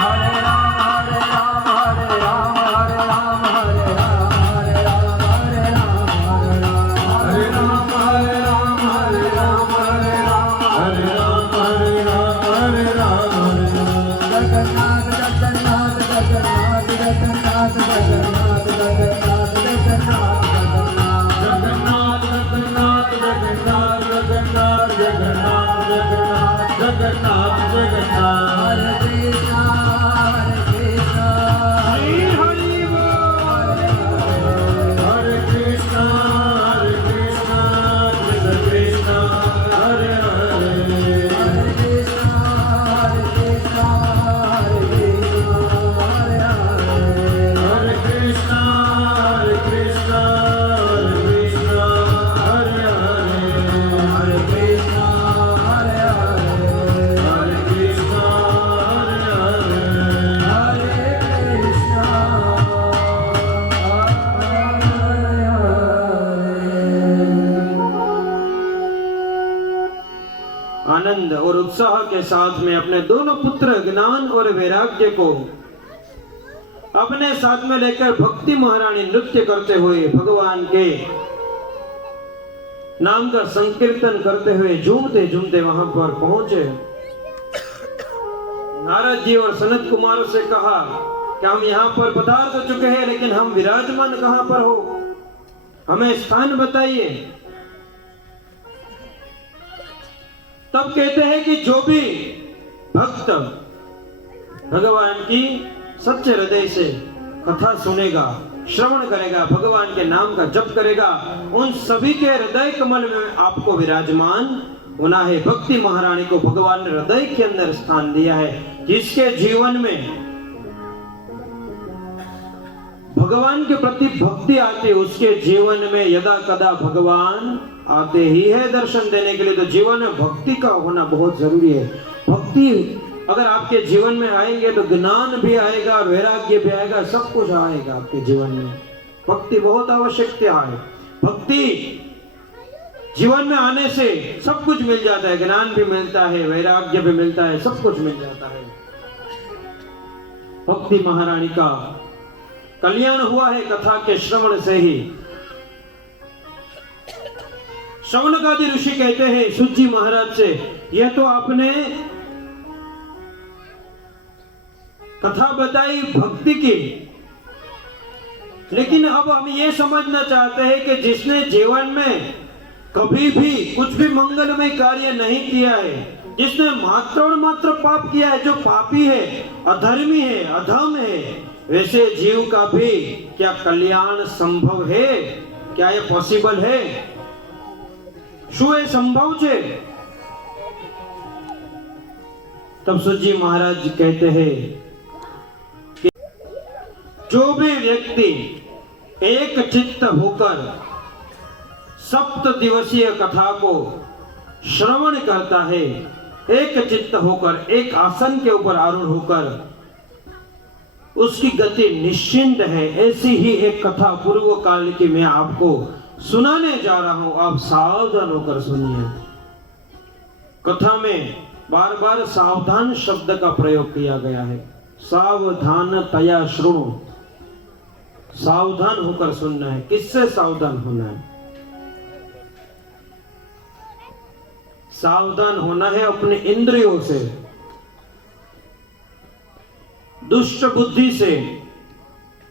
हरे राम हरे राम हरे राम हरे राम हरे राम हरे राम हरे राम हरे राम हरे राम हरे राम हरे राम हरे राम हरे राम हरे राम हरे राम। जगन्नाथ जगन्नाथ जगन्नाथ जगन्नाथ जगन्नाथ जगन्नाथ जगन्नाथ जगन्नाथ जगन्नाथ जगन्नाथ जगन्नाथ जगन्नाथ जगन्नाथ जगन्नाथ जगन्नाथ। हरे कृष्णा हरि हरि बोल। हरे कृष्णा कृष्ण कृष्ण हरे हरे। हरे कृष्णा हरे हरे हरे। हरे कृष्णा कृष्ण हरे हरे। हरे कृष्णा हरे हरे। हरे कृष्णा हरे हरे। हरे कृष्णा आनंद और उत्साह के साथ में अपने दोनों पुत्र ज्ञान और वैराग्य को अपने साथ में लेकर भक्ति महारानी नृत्य करते हुए भगवान के नाम का संकीर्तन करते हुए झूमते झूमते वहां पर पहुंचे। नारद जी और सनत कुमार से कहा कि हम यहाँ पर पधार तो चुके हैं लेकिन हम विराजमान कहां पर हो, हमें स्थान बताइए। तब कहते हैं कि जो भी भक्त भगवान की सच्चे हृदय से कथा सुनेगा, श्रवण करेगा, भगवान के नाम का जप करेगा, उन सभी के हृदय कमल में आपको विराजमान होना है। भक्ति महारानी को भगवान ने हृदय के अंदर स्थान दिया है। जिसके जीवन में भगवान के प्रति भक्ति आती है उसके जीवन में यदा कदा भगवान आते ही है दर्शन देने के लिए। तो जीवन में भक्ति का होना बहुत जरूरी है। भक्ति अगर आपके जीवन में आएंगे तो ज्ञान भी आएगा, वैराग्य भी आएगा, सब कुछ आएगा आपके जीवन में। भक्ति बहुत आवश्यकता है। भक्ति जीवन में आने से सब कुछ मिल जाता है, ज्ञान भी मिलता है, वैराग्य भी मिलता है, सब कुछ मिल जाता है। भक्ति महारानी का कल्याण हुआ है कथा के श्रवण से ही। शौनकादि ऋषि कहते हैं सूत जी महाराज से, यह तो आपने कथा बताई भक्ति की, लेकिन अब हम ये समझना चाहते हैं कि जिसने जीवन में कभी भी कुछ भी मंगलमय कार्य नहीं किया है, जिसने मात्र और मात्र पाप किया है, जो पापी है, अधर्मी है, अधम है, वैसे जीव का भी क्या कल्याण संभव है? क्या ये पॉसिबल है? શું એ संभव છે? तब सूत जी महाराज कहते हैं कि जो भी व्यक्ति एक चित्त होकर 7 दिवसीय कथा को श्रवण करता है, एक चित्त होकर, एक आसन के ऊपर आरूढ़ होकर, उसकी गति निश्चिंत है। ऐसी ही एक कथा पूर्व काल की मैं आपको सुनाने जा रहा हूं, आप सावधान होकर सुनिए। कथा में बार बार सावधान शब्द का प्रयोग किया गया है। सावधान तया श्रुणु, सावधान होकर सुनना है। किससे सावधान होना है? सावधान होना है अपने इंद्रियों से, दुष्ट बुद्धि से।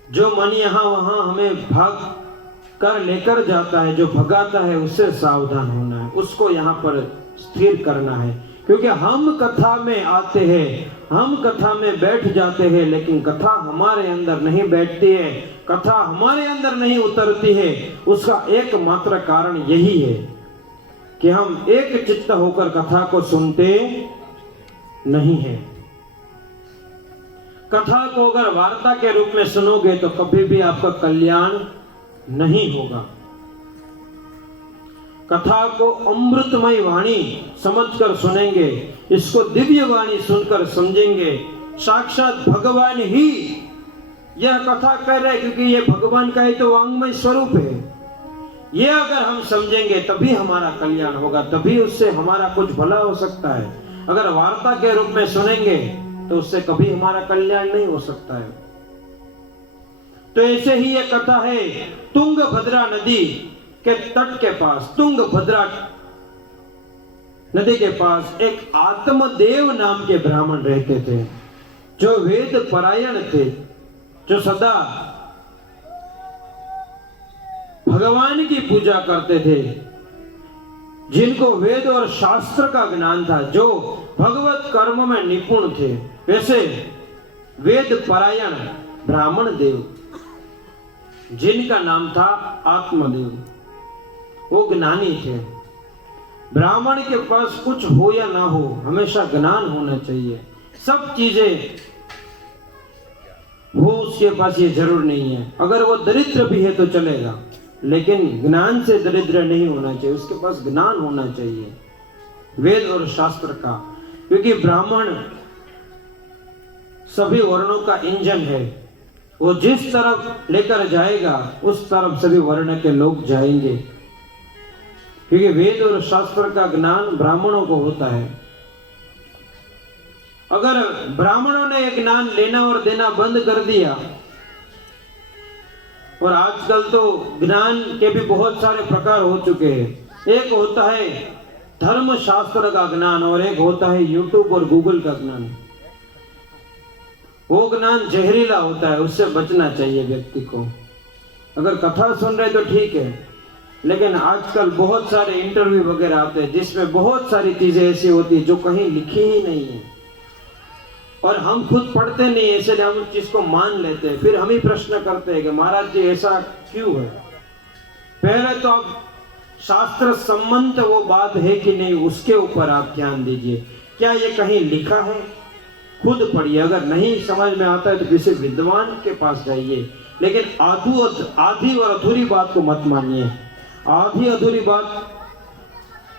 जो मन यहां वहां हमें भाग कर लेकर जाता है, जो भगाता है, उससे सावधान होना है, उसको यहाँ पर स्थिर करना है। क्योंकि हम कथा में आते हैं, हम कथा में बैठ जाते हैं, लेकिन कथा हमारे अंदर नहीं बैठती है, कथा हमारे अंदर नहीं उतरती है। उसका एकमात्र कारण यही है कि हम एक चित्त होकर कथा को सुनते नहीं है। कथा को अगर वार्ता के रूप में सुनोगे तो कभी भी आपका कल्याण नहीं होगा। कथा को अमृतमय वाणी समझकर सुनेंगे, इसको दिव्य वाणी सुनकर समझेंगे। साक्षात भगवान ही यह कथा कह रहे, क्योंकि यह भगवान का ही तो वांग्मय स्वरूप है। यह अगर हम समझेंगे तभी हमारा कल्याण होगा, तभी उससे हमारा कुछ भला हो सकता है। अगर वार्ता के रूप में सुनेंगे तो उससे कभी हमारा कल्याण नहीं हो सकता है। तो ऐसे ही एक कथा है, तुंगभद्रा नदी के तट के पास, तुंगभद्रा नदी के पास एक आत्मदेव नाम के ब्राह्मण रहते थे, जो वेद परायण थे, जो सदा भगवान की पूजा करते थे, जिनको वेद और शास्त्र का ज्ञान था, जो भगवत कर्म में निपुण थे। वैसे वेद परायण ब्राह्मण देव, जिनका नाम था आत्मदेव, वो ज्ञानी थे। ब्राह्मण के पास कुछ हो या ना हो, हमेशा ज्ञान होना चाहिए। सब चीजें हो उसके पास ये जरूर नहीं है। अगर वो दरिद्र भी है तो चलेगा, लेकिन ज्ञान से दरिद्र नहीं होना चाहिए, उसके पास ज्ञान होना चाहिए वेद और शास्त्र का। क्योंकि ब्राह्मण सभी वर्णों का इंजन है, वो जिस तरफ लेकर जाएगा उस तरफ सभी वर्ण के लोग जाएंगे। क्योंकि वेद और शास्त्र का ज्ञान ब्राह्मणों को होता है। अगर ब्राह्मणों ने एक ज्ञान लेना और देना बंद कर दिया, और आजकल तो ज्ञान के भी बहुत सारे प्रकार हो चुके हैं। एक होता है धर्म शास्त्र का ज्ञान और एक होता है यूट्यूब और गूगल का ज्ञान। वो ज्ञान जहरीला होता है, उससे बचना चाहिए व्यक्ति को। अगर कथा सुन रहे तो ठीक है, लेकिन आजकल बहुत सारे इंटरव्यू वगैरह आते हैं जिसमें बहुत सारी चीजें ऐसी होती है जो कहीं लिखी ही नहीं है, और हम खुद पढ़ते नहीं, इसलिए हम उस चीज को मान लेते हैं। फिर हम ही प्रश्न करते हैं कि महाराज जी ऐसा क्यों है। पहले तो आप शास्त्र संबंध वो बात है कि नहीं, उसके ऊपर आप ध्यान दीजिए। क्या ये कहीं लिखा है? खुद पढ़िए। अगर नहीं समझ में आता है तो किसी विद्वान के पास जाइए, लेकिन आधी और अधूरी बात को मत मानिए। आधी अधूरी बात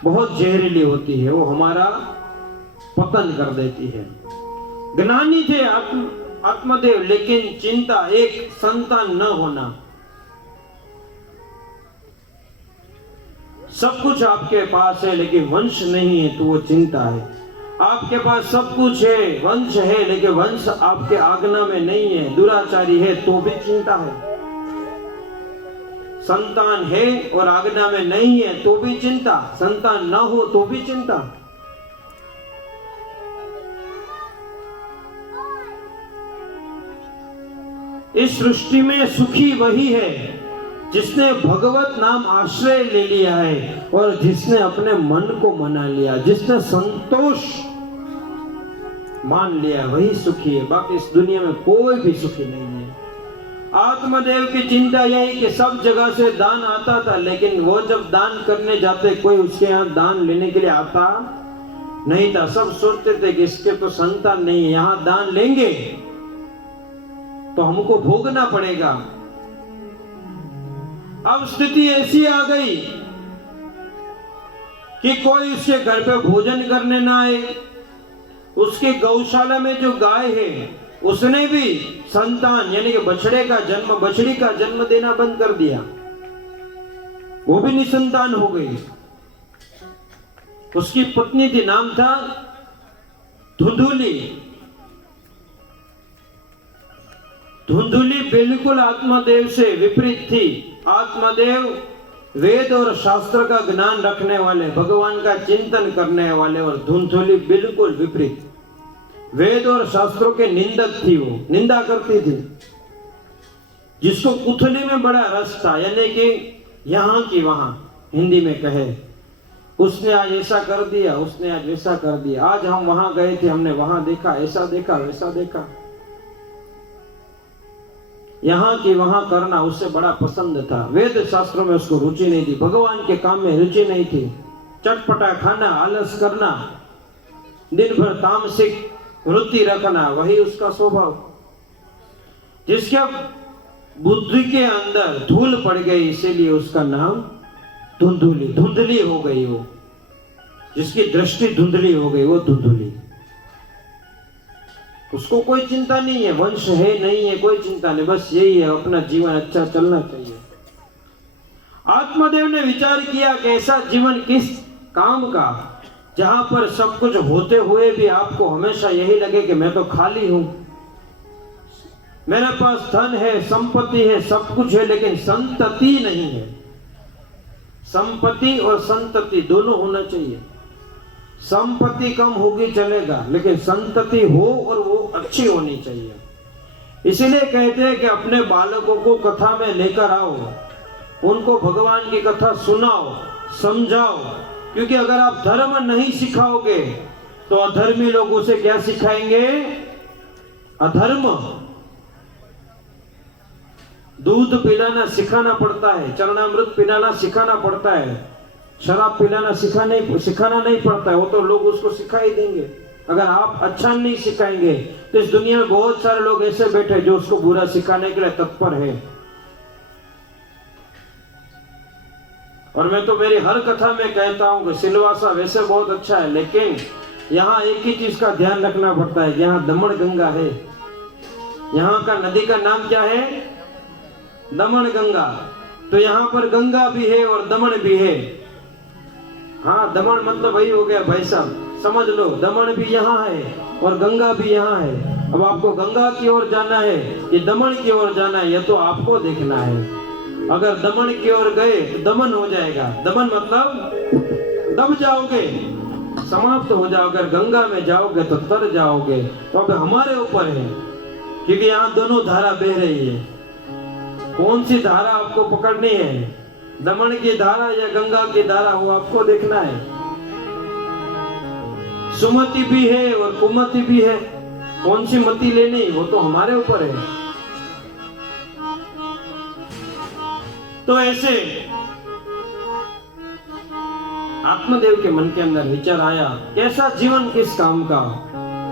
बहुत जहरीली होती है, वो हमारा पतन कर देती है। ज्ञानी थे आत्मदेव, लेकिन चिंता एक संतान न होना। सब कुछ आपके पास है लेकिन वंश नहीं है तो वो चिंता है। आपके पास सब कुछ है, वंश है, लेकिन वंश आपके आज्ञा में नहीं है, दुराचारी है तो भी चिंता है। संतान है और आज्ञा में नहीं है तो भी चिंता, संतान न हो तो भी चिंता। इस सृष्टि में सुखी वही है जिसने भगवत नाम आश्रय ले लिया है और जिसने अपने मन को मना लिया, जिसने संतोष मान लिया, वही सुखी है। बाकी इस दुनिया में कोई भी सुखी नहीं है। आत्मदेव की चिंता यही कि सब जगह से दान आता था, लेकिन वो जब दान करने जाते कोई उसके यहाँ दान लेने के लिए आता नहीं था। सब सोचते थे कि इसके तो संतान नहीं है, यहाँ दान लेंगे तो हमको भोगना पड़ेगा। अब स्थिति ऐसी आ गई कि कोई उसके घर पे भोजन करने ना आए। उसके गौशाला में जो गाय है उसने भी संतान यानी कि बछड़ी का जन्म देना बंद कर दिया, वो भी निसंतान हो गई। उसकी पत्नी थी, नाम था धुंधुली। धुंधुली बिल्कुल आत्मदेव से विपरीत थी। आत्मदेव वेद और शास्त्र का ज्ञान रखने वाले, भगवान का चिंतन करने वाले, और धुंधुली बिल्कुल विपरीत, वेद और शास्त्रों के निंदक थी। वो निंदा करती थी। जिसको कुथली में बड़ा रस था, यानी कि यहां की वहां, हिंदी में कहे, उसने आज ऐसा कर दिया, उसने आज वैसा कर दिया, आज हम वहां गए थे, हमने वहां देखा, ऐसा देखा, वैसा देखा। यहाँ की वहां करना उसे बड़ा पसंद था। वेद शास्त्रों में उसको रुचि नहीं थी, भगवान के काम में रुचि नहीं थी। चटपटा खाना, आलस करना, दिन भर तामसिक वृत्ति रखना, वही उसका स्वभाव। जिसके बुद्धि के अंदर धूल पड़ गई, इसीलिए उसका नाम धुंधुली, धुंधली हो गई। वो जिसकी दृष्टि धुंधली हो गई, वो धुंधुली। उसको कोई चिंता नहीं है, वंश है नहीं है, कोई चिंता नहीं, बस यही है, अपना जीवन अच्छा चलना चाहिए। आत्मदेव ने विचार किया कि ऐसा जीवन किस काम का जहां पर सब कुछ होते हुए भी आपको हमेशा यही लगे कि मैं तो खाली हूं, मेरे पास धन है, संपत्ति है, सब कुछ है, लेकिन संतति नहीं है। संपत्ति और संतति दोनों होना चाहिए। संपत्ति कम होगी चलेगा, लेकिन संतति हो और वो अच्छी होनी चाहिए। इसीलिए कहते हैं कि अपने बालकों को कथा में लेकर आओ, उनको भगवान की कथा सुनाओ, समझाओ, क्योंकि अगर आप धर्म नहीं सिखाओगे तो अधर्मी लोग उसे क्या सिखाएंगे? अधर्म। दूध पिलाना सिखाना पड़ता है, चरणामृत पिलाना सिखाना पड़ता है, शराब पिलाना सिखाना नहीं पड़ता है, वो तो लोग उसको सिखा ही देंगे। अगर आप अच्छा नहीं सिखाएंगे तो इस दुनिया में बहुत सारे लोग ऐसे बैठे जो उसको बुरा सिखाने के लिए तत्पर है। और मैं तो मेरी हर कथा में कहता हूं कि सिलवासा वैसे बहुत अच्छा है, लेकिन यहाँ एक ही चीज का ध्यान रखना पड़ता है, यहाँ दमन गंगा है। यहाँ का नदी का नाम क्या है? दमन गंगा। तो यहाँ पर गंगा भी है और दमन भी है। हाँ, दमन मतलब वही हो गया भाई साहब, समझ लो, दमन भी यहाँ है और गंगा भी यहाँ है। अब आपको गंगा की ओर जाना है कि दमन की ओर जाना है, यह तो आपको देखना है। अगर दमन की ओर गए तो दमन हो जाएगा, दमन मतलब दब जाओगे, समाप्त हो जाओगे। अगर गंगा में जाओगे तो तर जाओगे। तो अब हमारे ऊपर है, क्योंकि यहाँ दोनों धारा बह रही है। कौन सी धारा आपको पकड़नी है, दमन की धारा या गंगा की धारा, वो आपको देखना है। सुमति भी है और कुमति भी है, कौन सी मति लेनी वो तो हमारे ऊपर है। तो ऐसे आत्मदेव के मन के अंदर विचार आया, कैसा जीवन किस काम का,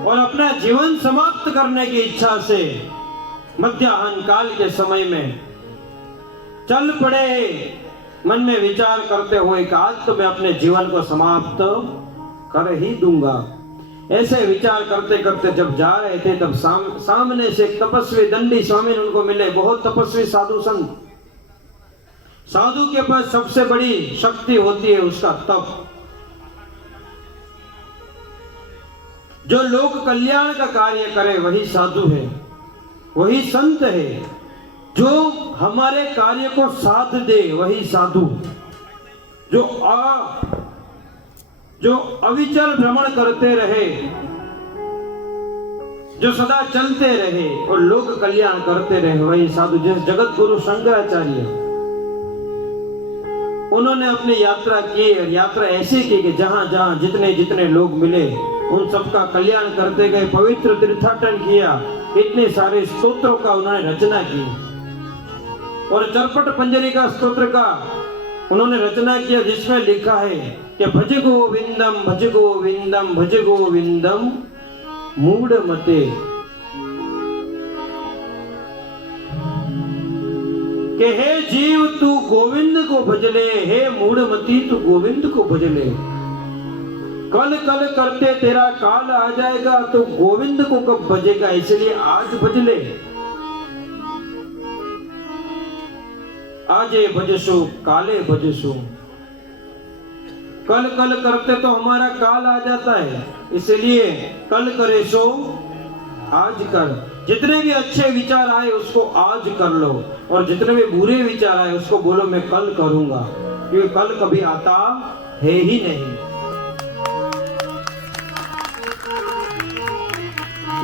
और अपना जीवन समाप्त करने की इच्छा से मध्याह्न काल के समय में चल पड़े, मन में विचार करते हुए कि आज तो मैं अपने जीवन को समाप्त कर ही दूंगा। ऐसे विचार करते करते जब जा रहे थे तब सामने से एक तपस्वी दंडी स्वामी उनको मिले। बहुत तपस्वी साधु संत। साधु के पास सबसे बड़ी शक्ति होती है उसका तप। जो लोक कल्याण का कार्य करे वही साधु है, वही संत है। जो हमारे कार्य को साथ दे वही साधु, जो अविचल भ्रमण करते रहे, जो सदा चलते रहे और लोक कल्याण करते रहे वही साधु। जैसे जगत गुरु शंकराचार्य, उन्होंने अपनी यात्रा की और यात्रा ऐसे की कि जहां जहां जितने जितने लोग मिले उन सबका कल्याण करते गए, पवित्र तीर्थाटन किया, इतने सारे स्तोत्रों का उन्होंने रचना की और चरपट पंजरिका स्तोत्र का उन्होंने रचना किया, जिसमें लिखा है कि भज गोविंदम भज गोविंदम भज गोविंदम मूढ़ मते, कि हे जीव तू गोविंद को भजले, हे मूढ़मती तू गोविंद को भजले। कल कल करते तेरा काल आ जाएगा तो गोविंद को कब भजेगा, इसलिए आज भजले। आजे भजसो काले भजसो, कल कल करते तो हमारा काल आ जाता है, इसलिए कल करे सो आज कर। जितने भी अच्छे विचार आए उसको आज कर लो और जितने भी बुरे विचार आए उसको बोलो मैं कल करूंगा, क्योंकि कल कभी आता है ही नहीं।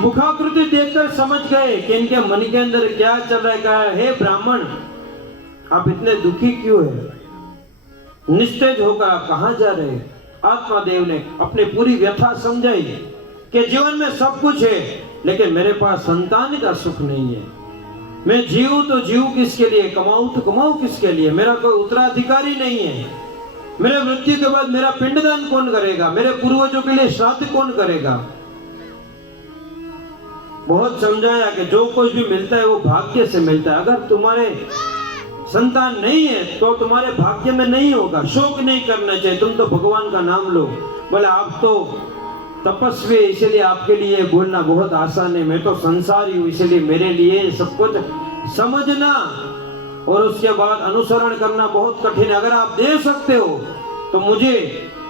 मुखाकृति देखकर समझ गए कि इनके मन के अंदर क्या चल रहा है। हे ब्राह्मण, आप इतने दुखी क्यों है? निस्तेज होकर आप कहां जा रहे? आत्मादेव ने अपनी पूरी व्यथा समझाई कि जीवन में सब कुछ है लेकिन मेरे पास संतान का सुख नहीं है। मैं जीऊं तो जीऊं किसके लिए, कमाऊं तो कमाऊं किसके लिए? मेरा कोई उत्तराधिकारी नहीं है। मेरे मृत्यु के बाद मेरा पिंडदान कौन करेगा? मेरे पूर्वजों के लिए श्राद्ध कौन करेगा? बहुत समझाया कि जो कुछ भी मिलता है वो भाग्य से मिलता है। अगर तुम्हारे संतान नहीं है तो तुम्हारे भाग्य में नहीं होगा। शोक नहीं करना चाहिए, तुम तो भगवान का नाम लो। बोले आप तो तपस्वी, इसलिए आपके लिए बोलना बहुत आसान है। मैं तो संसारी हूँ, इसलिए मेरे लिए सब कुछ समझना और उसके बाद अनुसरण करना बहुत कठिन है। अगर आप दे सकते हो तो मुझे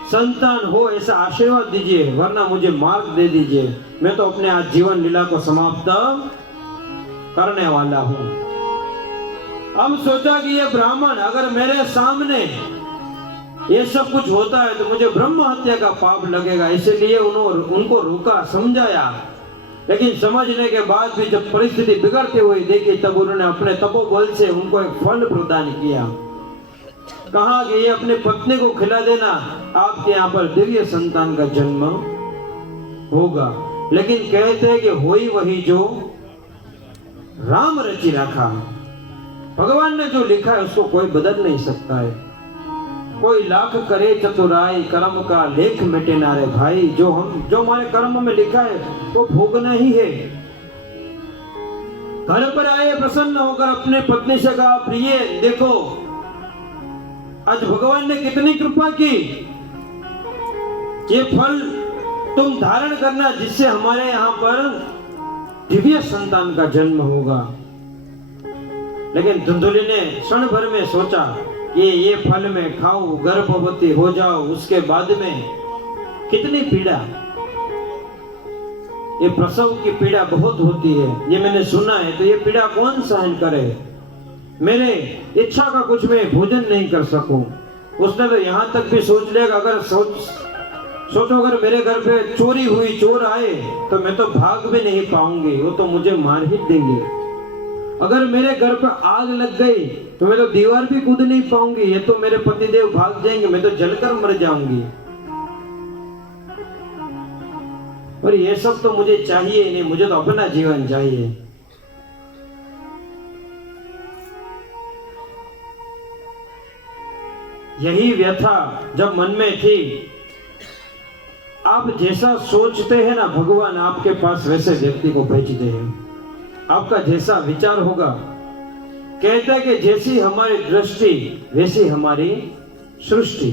संतान हो ऐसा आशीर्वाद दीजिए, वरना मुझे मार्ग दे दीजिए। मैं तो अपने आज जीवन लीला को समाप्त करने वाला हूँ। हम सोचा कि ये ब्राह्मण अगर मेरे सामने ये सब कुछ होता है तो मुझे ब्रह्म हत्या का पाप लगेगा, इसलिए उनको रोका, समझाया। लेकिन समझने के बाद भी जब परिस्थिति बिगड़ते हुए देखी तब उन्होंने अपने तपोबल से उनको एक फल प्रदान किया। कहा कि ये अपने पत्नी को खिला देना, आपके यहाँ पर दिव्य संतान का जन्म होगा। लेकिन कहते हैं कि होई वही जो राम रचि रखा। भगवान ने जो लिखा है उसको कोई बदल नहीं सकता है। कोई लाख करे चतुराई, कर्म का लेख मिटे ना रे भाई। जो हमारे कर्म में लिखा है वो भोगना ही है। घर पर आए प्रसन्न होकर अपने पत्नी से कहा, प्रिय देखो आज भगवान ने कितनी कृपा की, ये फल तुम धारण करना जिससे हमारे यहाँ पर दिव्य संतान का जन्म होगा। लेकिन धुंधुली ने क्षण भर में सोचा ये फल में खाओ, गर्भवती हो जाओ, उसके बाद में कितनी पीड़ा। ये प्रसव की पीड़ा बहुत होती है, ये मैंने सुना है। तो ये पीड़ा कौन सहन करे? मेरे इच्छा का कुछ मैं भोजन नहीं कर सकूं। उसने तो यहाँ तक भी सोच लिया अगर सोचो अगर मेरे घर पे चोरी हुई, चोर आए तो मैं तो भाग भी नहीं पाऊंगी, वो तो मुझे मार ही देंगे। अगर मेरे घर पर आग लग गई तो मैं तो दीवार भी कूद नहीं पाऊंगी, ये तो मेरे पतिदेव भाग जाएंगे, मैं तो जलकर मर जाऊंगी। और ये सब तो मुझे चाहिए नहीं, मुझे तो अपना जीवन चाहिए। यही व्यथा जब मन में थी, आप जैसा सोचते हैं ना भगवान आपके पास वैसे व्यक्ति को भेजते हैं। आपका जैसा विचार होगा, कहते हैं कि जैसी हमारी दृष्टि वैसी हमारी सृष्टि।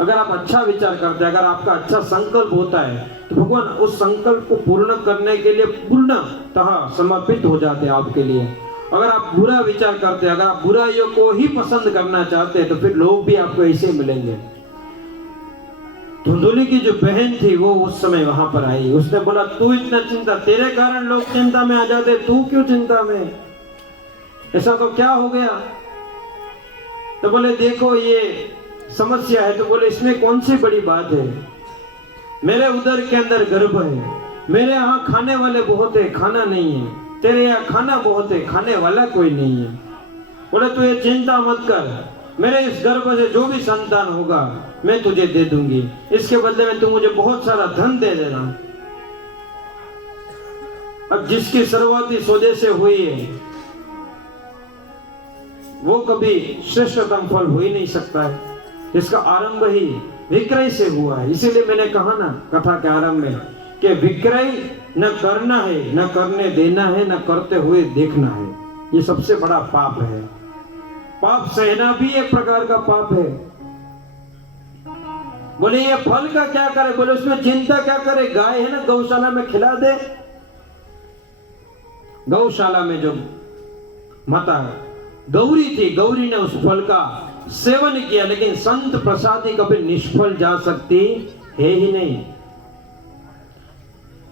अगर आप अच्छा विचार करते हैं, अगर आपका अच्छा संकल्प होता है तो भगवान उस संकल्प को पूर्ण करने के लिए पूर्णतः समर्पित हो जाते हैं आपके लिए। अगर आप बुरा विचार करते हैं, अगर आप बुराइयों को ही पसंद करना चाहते हैं तो फिर लोग भी आपको ऐसे मिलेंगे। धुंधुली की जो बहन थी वो उस समय वहां पर आई। उसने बोला तू इतना चिंता, तेरे कारण लोग चिंता में आ जाते, तू क्यों चिंता में? ऐसा तो क्या हो गया? तो बोले देखो ये समस्या है। तो बोले इसमें कौन सी बड़ी बात है, मेरे उदर के अंदर गर्भ है, मेरे यहाँ खाने वाले बहुत है, खाना नहीं है, तेरे यहाँ खाना बहुत है, खाने वाला कोई नहीं है। बोले तू ये चिंता मत कर, मेरे इस गर्भ से जो भी संतान होगा मैं तुझे दे दूंगी, इसके बदले में तू मुझे बहुत सारा धन दे देना। अब जिसकी शुरुआती सौदे से हुई है वो कभी श्रेष्ठतम फल हो ही नहीं सकता है, इसका आरंभ ही विक्रय से हुआ है। इसीलिए मैंने कहा ना कथा के आरंभ में कि विक्रय न करना है, न करने देना है, न करते हुए देखना है। ये सबसे बड़ा पाप है। पाप सहना भी एक प्रकार का पाप है। बोले ये फल का क्या करे? बोले उसमें चिंता क्या करे, गाय है ना गौशाला में खिला दे। गौशाला में जो माता गौरी थी, गौरी ने उस फल का सेवन किया, लेकिन संत प्रसादी कभी निष्फल जा सकती है ही नहीं।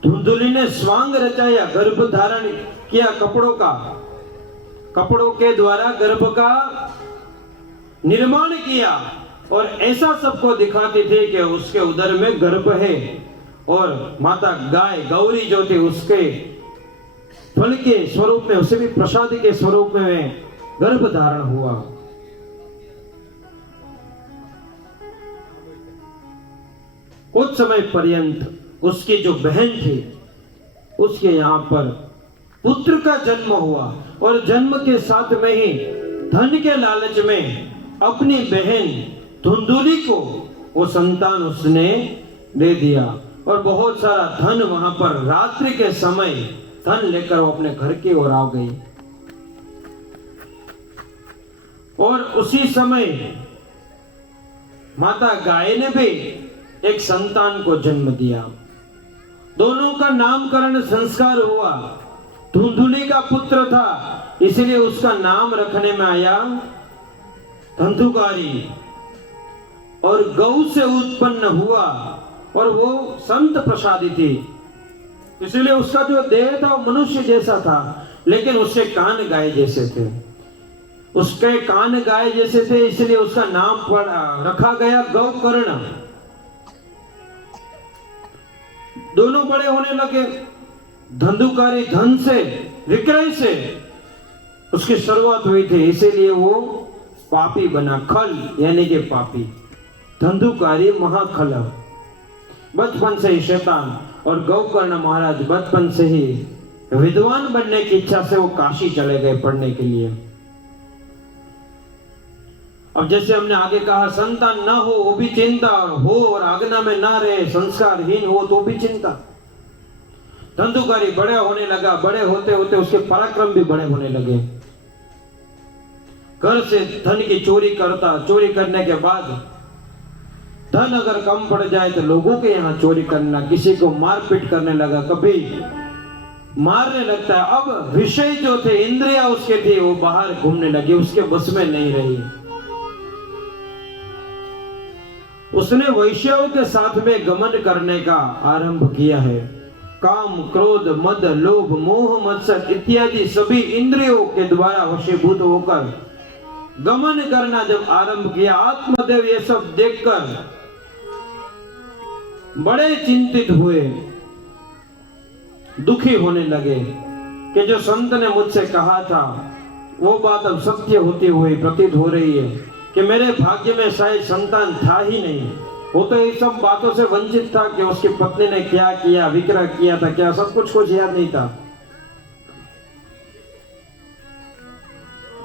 धुंधुली ने स्वांग रचाया, गर्भ धारण किया कपड़ों का, कपड़ों के द्वारा गर्भ का निर्माण किया और ऐसा सबको दिखाते थे कि उसके उदर में गर्भ है। और माता गाय गौरी जो थी उसके फल के स्वरूप में, उसे भी प्रसाद के स्वरूप में गर्भ धारण हुआ। कुछ समय पर्यंत उसकी जो बहन थी उसके यहाँ पर पुत्र का जन्म हुआ और जन्म के साथ में ही धन के लालच में अपनी बहन धुंधुली को वो संतान उसने दे दिया और बहुत सारा धन वहां पर रात्रि के समय धन लेकर वो अपने घर की ओर आ गई। और उसी समय माता गाय ने भी एक संतान को जन्म दिया। दोनों का नामकरण संस्कार हुआ। धुंधुली का पुत्र था इसलिए उसका नाम रखने में आया धंधुकारी, और गौ से उत्पन्न हुआ और वो संत प्रसादी थी इसलिए उसका जो देह था वो मनुष्य जैसा था, लेकिन उसके कान गाय जैसे थे। उसके कान गाय जैसे थे इसलिए उसका नाम रखा गया गौकर्ण। दोनों बड़े होने लगे। धंधुकारी धन से, विक्रय से उसकी शुरुआत हुई थी, इसीलिए वो पापी बना। खल यानी कि पापी, धंधुकारी महाखल, बचपन से ही शैतान। और गौकर्ण महाराज बचपन से ही विद्वान बनने की इच्छा से वो काशी चले गए पढ़ने के लिए। अब जैसे हमने आगे कहा संतान ना हो वो भी चिंता, और हो और आज्ञा में ना रहे, संस्कारहीन हो तो भी चिंता। धंधुकारी बड़े होने लगा, बड़े होते होते उसके पराक्रम भी बड़े होने लगे। घर से धन की चोरी करता, चोरी करने के बाद धन अगर कम पड़ जाए तो लोगों के यहाँ चोरी करना, किसी को मारपीट करने लगा, कभी मारने लगता है। अब विषय जो थे, इंद्रिया उसके थी, वो बाहर घूमने लगी, उसके बस में नहीं रही। उसने वैश्यों के साथ में गमन करने का आरंभ किया है। काम, क्रोध, मद, लोभ, मोह, मत्सर इत्यादि सभी इंद्रियों के द्वारा वशीभूत होकर गमन करना जब आरंभ किया, आत्मदेव ये सब देखकर बड़े चिंतित हुए, दुखी होने लगे कि जो संत ने मुझसे कहा था वो बात अब सत्य होती हुई प्रतीत हो रही है कि मेरे भाग्य में शायद संतान था ही नहीं। वो तो ये सब बातों से वंचित था कि उसकी पत्नी ने क्या किया, विक्रय किया था क्या, सब कुछ याद नहीं था।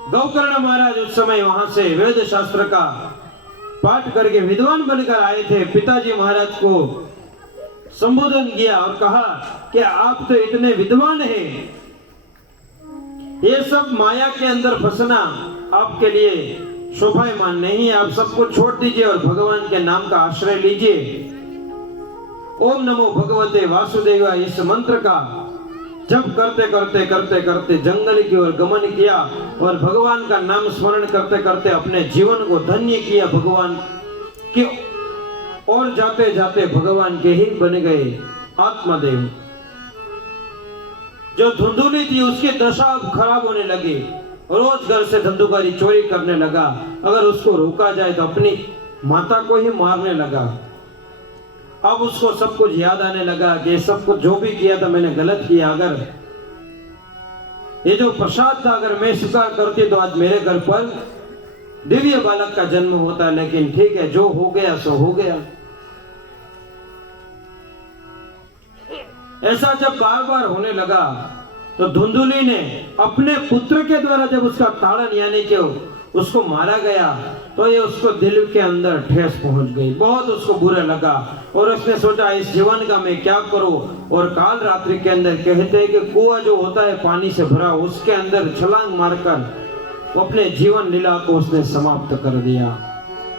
गौकर्ण महाराज उस समय वहां से वेद शास्त्र का पाठ करके विद्वान बनकर आए थे। पिताजी महाराज को संबोधन किया और कहा कि आप तो इतने विद्वान हैं, ये सब माया के अंदर फंसना आपके लिए शोभायमान नहीं है। आप सब कुछ छोड़ दीजिए और भगवान के नाम का आश्रय लीजिए। ओम नमो भगवते वासुदेवाय इस मंत्र का जप करते करते करते करते जंगल की ओर गमन किया और भगवान का नाम स्मरण करते करते अपने जीवन को धन्य किया। भगवान के और जाते जाते भगवान के ही बन गए आत्मदेव। जो धुंधुली थी उसकी दशा अब खराब होने लगी। रोज घर से धंधुकारी चोरी करने लगा। अगर उसको रोका जाए तो अपनी माता को ही मारने लगा। अब उसको सब कुछ याद आने लगा कि ये सब कुछ जो भी किया था मैंने गलत किया। अगर ये जो प्रसाद था अगर मैं स्वीकार करती तो आज मेरे घर पर दिव्य बालक का जन्म होता। लेकिन ठीक है, जो हो गया सो हो गया। ऐसा जब बार बार होने लगा तो धुंधुली ने अपने पुत्र के द्वारा जब उसका ताड़न यानी कि उसको मारा गया तो ये उसको दिल के अंदर ठेस पहुंच गई। बहुत उसको बुरा लगा और उसने सोचा इस जीवन का मैं क्या करूं। और काल रात्रि के अंदर कहते हैं कि कुआं जो होता है पानी से भरा, उसके अंदर छलांग मारकर वो अपने जीवन लीला को उसने समाप्त कर दिया।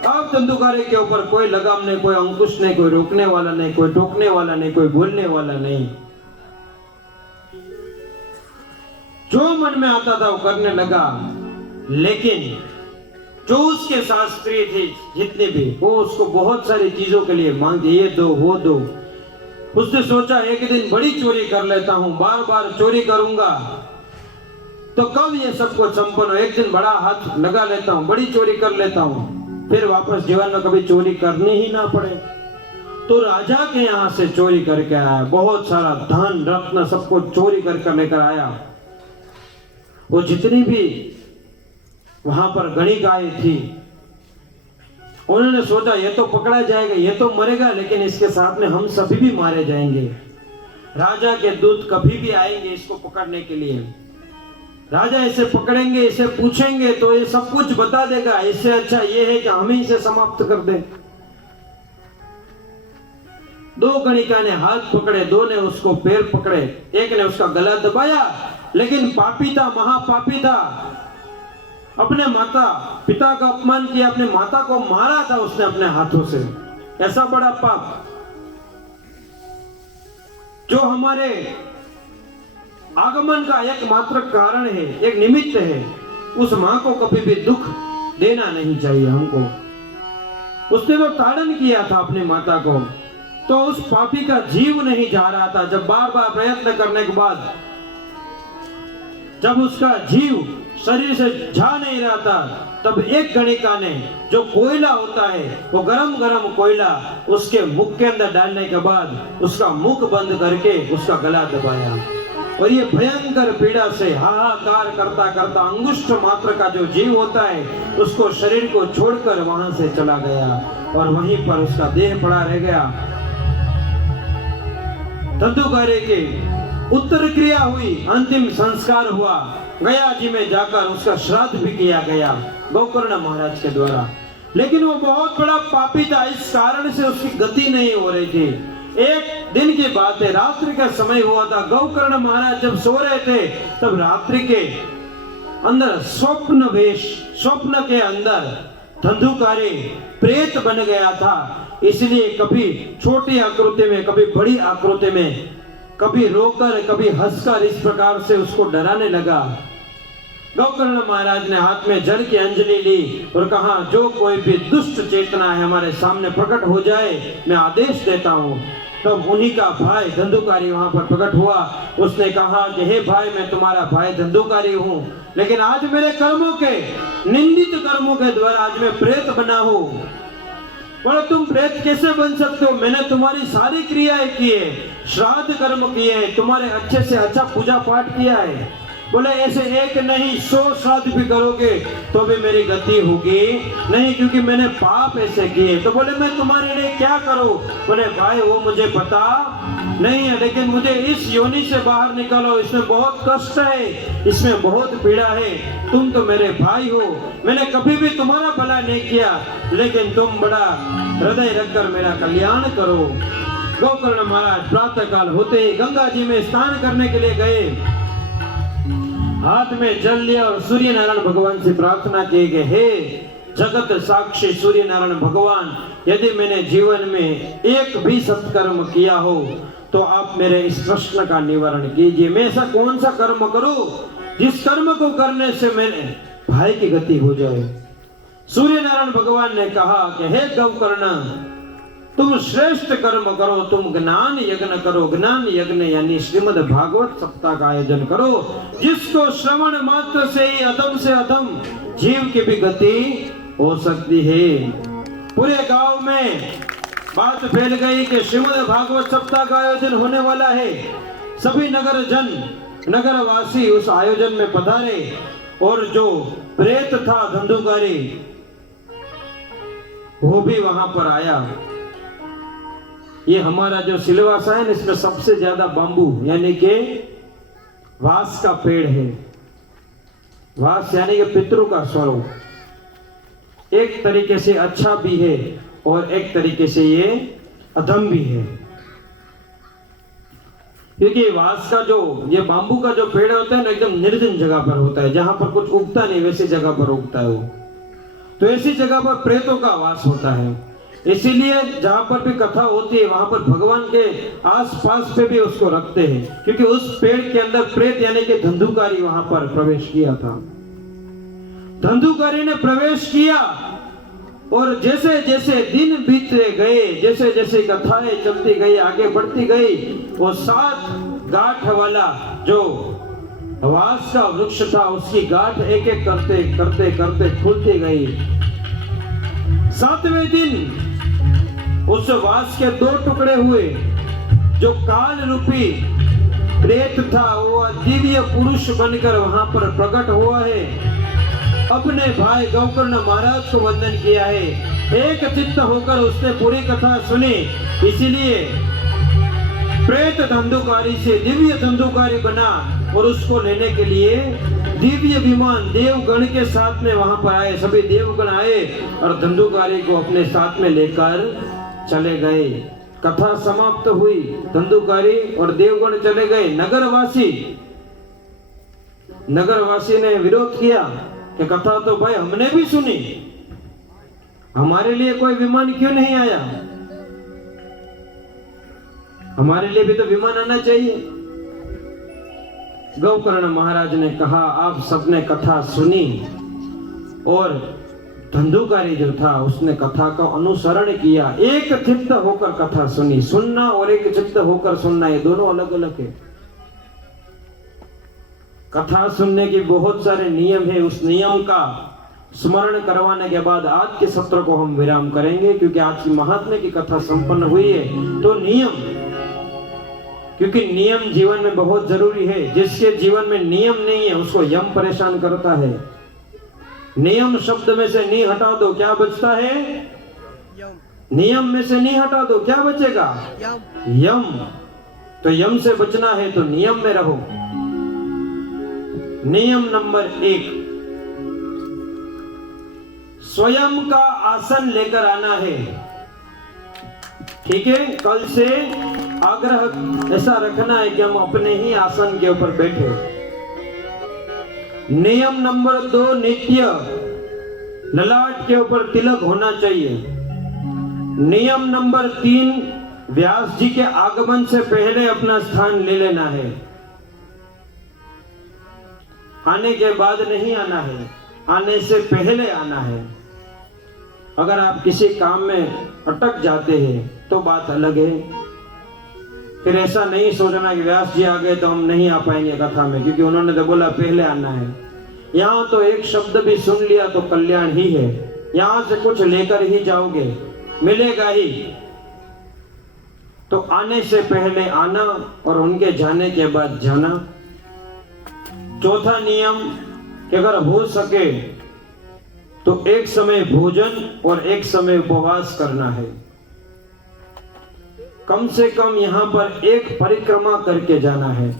अब धंधुकारी के ऊपर कोई लगाम नहीं, कोई अंकुश नहीं, कोई रोकने वाला नहीं, कोई टोकने वाला नहीं, कोई बोलने वाला नहीं। जो मन में आता था वो करने लगा। लेकिन जो उसके शास्त्री थे जितने भी, वो उसको बहुत सारी चीजों के लिए मांगे, ये दो वो दो। उसने सोचा एक दिन बड़ी चोरी कर लेता हूं, बार बार चोरी करूंगा तो कब ये सब कुछ संपन्न हो। एक दिन बड़ा हाथ लगा लेता हूं, बड़ी चोरी कर लेता हूं, फिर वापस जीवन में कभी चोरी करनी ही ना पड़े। तो राजा के यहां से चोरी करके आया, बहुत सारा धन रत्न सब कुछ चोरी करके लेकर आया। वो जितनी भी वहां पर गणिकाएं थी उन्होंने सोचा ये तो पकड़ा जाएगा, ये तो मरेगा, लेकिन इसके साथ में हम सभी भी मारे जाएंगे। राजा के दूत कभी भी आएंगे इसको पकड़ने के लिए। राजा इसे पकड़ेंगे, इसे पूछेंगे तो ये सब कुछ बता देगा। इससे अच्छा ये है कि हम ही इसे समाप्त कर दें। दो गणिका ने हाथ पकड़े, दो ने उसको पैर पकड़े, एक ने उसका गला दबाया। लेकिन पापी था, महापापी था, अपने माता पिता का अपमान किया, अपने माता को मारा था उसने अपने हाथों से। ऐसा बड़ा पाप जो हमारे आगमन का एकमात्र कारण है, एक निमित्त है, उस मां को कभी भी दुख देना नहीं चाहिए हमको। उसने तो ताड़न किया था अपनी माता को, तो उस पापी का जीव नहीं जा रहा था। जब बार बार प्रयत्न करने के बाद जब उसका जीव शरीर से जा नहीं रहा था, तब एक गणिका ने जो कोयला होता है वो गरम गरम कोयला उसके मुख के अंदर डालने के बाद उसका मुख बंद करके उसका गला दबाया। और ये भयंकर पीड़ा से हाहाकार करता करता अंगुष्ठ मात्र का जो जीव होता है उसको शरीर को छोड़कर वहां से चला गया और वहीं पर उसका देह पड़ा रह गया। धंधुकारी के उत्तर क्रिया हुई, अंतिम संस्कार हुआ, गया जी में जाकर उसका श्राद्ध भी किया गया गोकर्ण महाराज के द्वारा। लेकिन वो बहुत बड़ा पापी था, इस कारण से उसकी गति नहीं हो रही थी। एक दिन की बात है, रात्रि का समय हुआ था। गोकर्ण महाराज जब सो रहे थे तब रात्रि के अंदर स्वप्न के अंदर धंधुकारी प्रेत बन गया था। इसलिए कभी छोटी आकृति में, कभी बड़ी आकृति में, कभी रोकर कभी हंसकर इस प्रकार से उसको डराने लगा। गोकर्ण महाराज ने हाथ में जल की अंजलि ली और कहा जो कोई भी दुष्ट चेतना है हमारे सामने प्रकट हो जाए, मैं आदेश देता हूँ। तब उन्हीं का भाई धंधुकारी वहां पर प्रकट हुआ। उसने कहा कि हे भाई, मैं तुम्हारा भाई धंधुकारी हूँ, लेकिन आज मेरे कर्मों के, निंदित कर्मों के द्वारा आज मैं प्रेत बना हूँ। पर तुम प्रेत कैसे बन सकते हो? मैंने तुम्हारी सारी क्रियाएं की है, श्राद्ध कर्म किए हैं, तुम्हारे अच्छे से अच्छा पूजा पाठ किया है। बोले ऐसे एक नहीं 100 श्राद्ध भी करोगे तो भी मेरी गति होगी नहीं, क्योंकि मैंने पाप ऐसे किए। तो बोले मैं तुम्हारे लिए क्या करूं? बोले भाई वो मुझे पता नहीं है, लेकिन मुझे इस योनि से बाहर निकालो, इसमें बहुत कष्ट है, इसमें बहुत पीड़ा है। तुम तो मेरे भाई हो, मैंने कभी भी तुम्हारा भला नहीं किया, लेकिन तुम बड़ा हृदय रखकर मेरा कल्याण करो। गोकर्ण महाराज प्रातः काल होते ही गंगा जी में स्नान करने के लिए गए, हाथ में जल लिया और सूर्य नारायण भगवान से प्रार्थना की कि हे जगत साक्षी सूर्य नारायण भगवान, यदि मैंने जीवन में एक भी सत्कर्म किया हो तो आप मेरे इस प्रश्न का निवारण कीजिए। मैं ऐसा कौन सा कर्म करूं जिस कर्म को करने से मेरे भाई की गति हो जाए। सूर्य नारायण भगवान ने कहा कि हे गोकर्ण, तुम श्रेष्ठ कर्म करो, तुम ज्ञान यज्ञ करो। ज्ञान यज्ञ यानी श्रीमद् भागवत सप्ताह का आयोजन करो, जिसको श्रवण मात्र से ही अधम से अधम जीव की भी गति हो सकती है। पूरे गांव में बात फैल गई कि श्रीमद् भागवत सप्ताह का आयोजन होने वाला है। सभी नगर जन, नगर वासी उस आयोजन में पधारे और जो प्रेत था धंधुकारी वो भी वहां पर आया। ये हमारा जो सिलवासा है, इसमें सबसे ज्यादा बांबू यानी कि वास का पेड़ है। वास यानी कि पितरों का स्वरूप एक तरीके से अच्छा भी है और एक तरीके से ये अधम भी है, क्योंकि वास का जो ये बांबू का जो पेड़ होता है ना, एकदम निर्जन जगह पर होता है, जहां पर कुछ उगता नहीं वैसी जगह पर उगता है वो। तो ऐसी जगह पर प्रेतों का वास होता है। इसीलिए जहां पर भी कथा होती है वहां पर भगवान के आसपास पे भी उसको रखते हैं, क्योंकि उस पेड़ के अंदर प्रेत यानी कि धंधुकारी वहां पर प्रवेश किया था। धंधुकारी ने प्रवेश किया और जैसे जैसे दिन बीतते गए, जैसे जैसे कथाएं चलती गई, आगे बढ़ती गई, वो 7 गांठ वाला जो वास का वृक्ष था उसकी गांठ एक एक करते करते करते खुलती गई। 7वें दिन उस वास के 2 टुकड़े हुए। जो काल रूपी प्रेत था वो दिव्य पुरुष बनकर वहां पर प्रकट हुआ है। अपने भाई गौकर्ण महाराज को वंदन किया है। एक चित्त होकर उसने पूरी कथा सुनी। इसीलिए प्रेत धंधुकारी से दिव्य धंधुकारी बना और उसको लेने के लिए दिव्य विमान देवगण के साथ में वहां पर आए। सभी देवगण आए और धंधुकारी को अपने साथ में लेकर चले गए। कथा समाप्त हुई, धंधुकारी और देवगण चले गए। नगरवासी ने विरोध किया कि कथा तो भाई हमने भी सुनी, हमारे लिए कोई विमान क्यों नहीं आया? हमारे लिए भी तो विमान आना चाहिए। गौकर्ण महाराज ने कहा, आप सबने कथा सुनी और धंधुकारी जो था उसने कथा का अनुसरण किया। एक चित्त होकर कथा सुनी। सुनना और एक चित्त होकर सुनना ये दोनों अलग अलग है। कथा सुनने के बहुत सारे नियम है। उस नियम का स्मरण करवाने के बाद आज के सत्र को हम विराम करेंगे, क्योंकि आज की महात्म्य की कथा संपन्न हुई है। तो नियम, क्योंकि नियम जीवन में बहुत जरूरी है। जिसके जीवन में नियम नहीं है उसको यम परेशान करता है। नियम शब्द में से नी हटा दो, क्या बचता है? नियम में से नी हटा दो, क्या बचेगा? यम। तो यम से बचना है तो नियम में रहो। नियम नंबर 1, स्वयं का आसन लेकर आना है। ठीक है, कल से आग्रह ऐसा रखना है कि हम अपने ही आसन के ऊपर बैठे। नियम नंबर 2, नित्य ललाट के ऊपर तिलक होना चाहिए। नियम नंबर 3, व्यास जी के आगमन से पहले अपना स्थान ले लेना है। आने के बाद नहीं आना है, आने से पहले आना है। अगर आप किसी काम में अटक जाते हैं तो बात अलग है। फिर ऐसा नहीं सोचना कि व्यास जी आ गए तो हम नहीं आ पाएंगे कथा में, क्योंकि उन्होंने तो बोला पहले आना है। यहाँ तो एक शब्द भी सुन लिया तो कल्याण ही है। यहाँ से कुछ लेकर ही जाओगे, मिलेगा ही। तो आने से पहले आना और उनके जाने के बाद जाना। चौथा नियम कि अगर हो सके तो एक समय भोजन और एक समय उपवास करना है। कम से कम यहाँ पर एक परिक्रमा करके जाना है।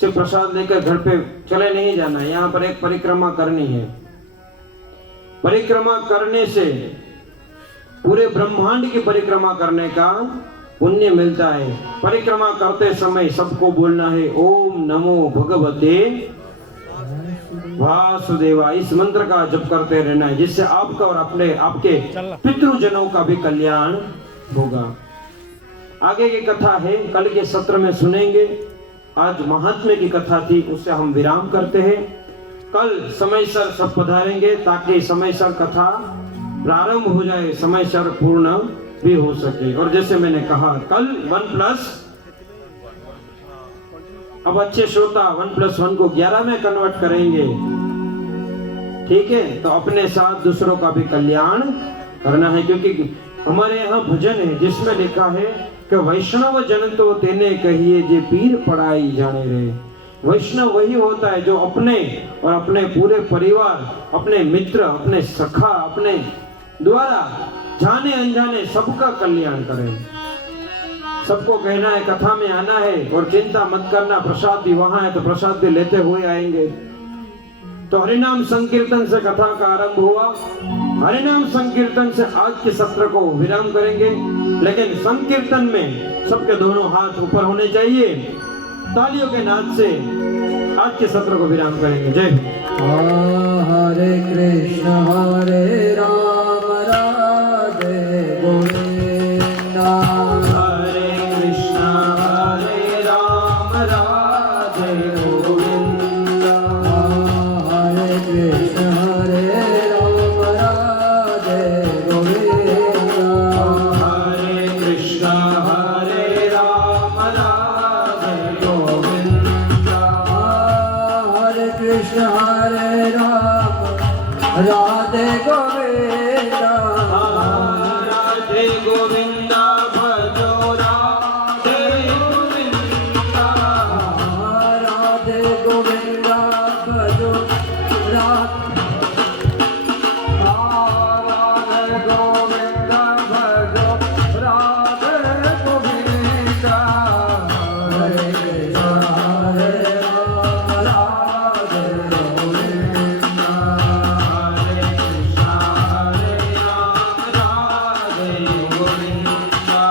सिर्फ प्रसाद लेकर घर पे चले नहीं जाना, यहाँ पर एक परिक्रमा करनी है। परिक्रमा करने से पूरे ब्रह्मांड की परिक्रमा करने का पुण्य मिलता है। परिक्रमा करते समय सबको बोलना है ओम नमो भगवते वासुदेवा। इस मंत्र का जप करते रहना है, जिससे आपका और आपके पितृजनों का भी कल्याण होगा। आगे की कथा है कल के सत्र में सुनेंगे। आज महात्म्य की कथा थी, उससे हम विराम करते हैं। कल समयसर सब पधारेंगे ताकि समयसर कथा प्रारंभ हो जाए, समयसर पूर्ण भी हो सके। और जैसे मैंने कहा कल 1+, अब अच्छे श्रोता 1+1 को 11 में कन्वर्ट करेंगे, ठीक है। तो अपने साथ दूसरों का भी कल्याण करना है, क्योंकि हमारे यहाँ भजन है जिसमें लिखा है कि वैष्णव जन तो तेने कहिए जे पीर पढ़ाई जाने रहे। वैष्णव वही होता है जो अपने और अपने पूरे परिवार, अपने मित्र, अपने सखा, अपने द्वारा जाने अनजाने सबका कल्याण करे। सबको कहना है, कथा में आना है और चिंता मत करना, प्रसाद भी वहां है तो प्रसाद भी लेते हुए आएंगे। तो हरिनाम संकीर्तन से कथा का आरंभ हुआ। हरिनाम संकीर्तन से आज के सत्र को विराम करेंगे, लेकिन संकीर्तन में सबके दोनों हाथ ऊपर होने चाहिए। तालियों के नाद से आज के सत्र को विराम करेंगे। जय हिंद। हरे कृष्ण हरे राम राधे गोविंदा। हरे कृष्ण हरे राम राधे गोविंदा। हरे कृष्ण हरे राम राधे गोविंदा। हरे कृष्ण हरे राम राधे गोविंदा। हरे कृष्ण हरे राम राधे गोविंदा। राधे गोविंदा भजो राधे गोविंदा। राधे गोविंदा भजो राधे गोविंदा भजो राधे गोविंदा। हरे कृष्ण हरे राम राधे गोविंदा। हरे कृष्ण हरे राम राधे गोविंदा।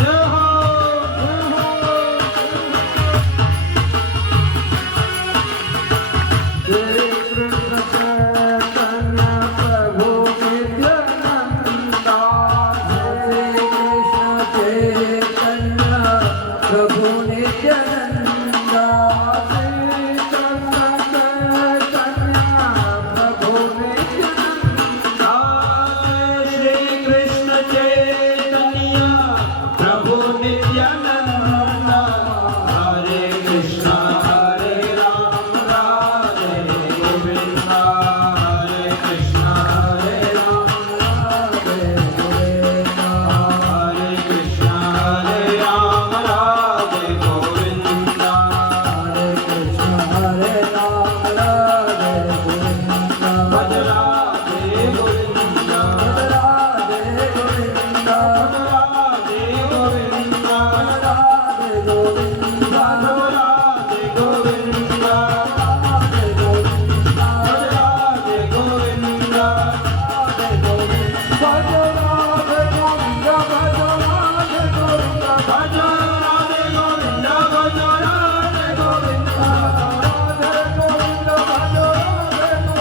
जय हो, जय हो। श्री कृष्ण चैतन्य प्रभु नित्यानंदा। श्री कृष्ण चैतन्य प्रभु नित्यानंदा। श्री कृष्ण चैतन्य प्रभु नित्यानंदा। श्री कृष्ण चैतन्य प्रभु नित्यानंद। हरे कृष्ण हरे राम राधे गोविंदा। हरे कृष्ण हरे राम राधे गोविंदा। हरे कृष्ण हरे राम राधे गोविंदा। हरे कृष्ण हरे राम राधे गोविंदा। भज राधे गोविंदा। राधे गोविंदा। राधे गोविंदा। राधे गोविंदा। राधे गोविंदा। राधे गोविंदा। राधे गोविंदा। राधे गोविंदा। भजो राधे गोविंदा। भजो राधे गोविंदा। भजो राधे गोविंदा। भजो राधे गोविंदा। राधे गोविंदा। भजो राधे गोविंदा।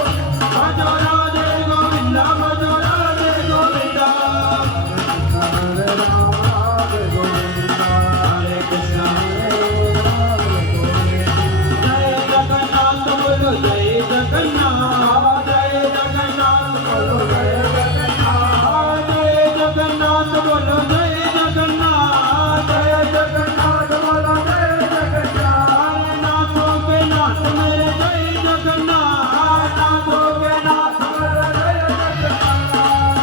भजो राधे गोविंदा। भजो राधे गोविंदा। हरे राम राधे गोविंदा। हरे कृष्ण राधे गोविंदा। जय जगन्नाथ बोलो जय जगन्नाथ। जय जगन्नाथ बोलो जय जगन्नाथ। जय जगन्नाथ बोलो जय जगन्नाथ। जय जगन्नाथ बोलो जय जगन्नाथ। नाथों के नाथ मेरे जय जगन्नाथ। नाथों के नाथ मेरे जय जगन्नाथ।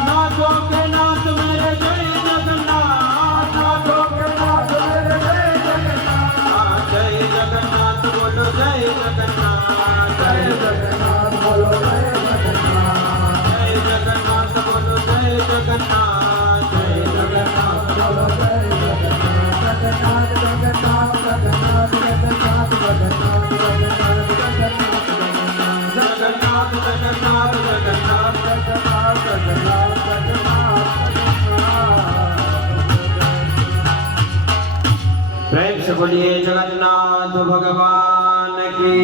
नाथों के नाथ मेरे जय जगन्नाथ। नाथों के नाथ मेरे जय जगन्नाथ। जय जगन्नाथ बोलो जय जगन्नाथ। जय जगन्नाथ बोलो जय जगन्नाथ। जय जगन्नाथ बोलो जय जगन्नाथ। जय जगन्नाथ बोलो जय जगन्नाथ। जगन्नाथ जगन्नाथ जगन्नाथ जगन्नाथ जगन्नाथ जगन्नाथ जगन्नाथ जगन्नाथ जगन्नाथ जगन्नाथ जगन्नाथ प्रेम से बोलिए जगन्नाथ भगवान की,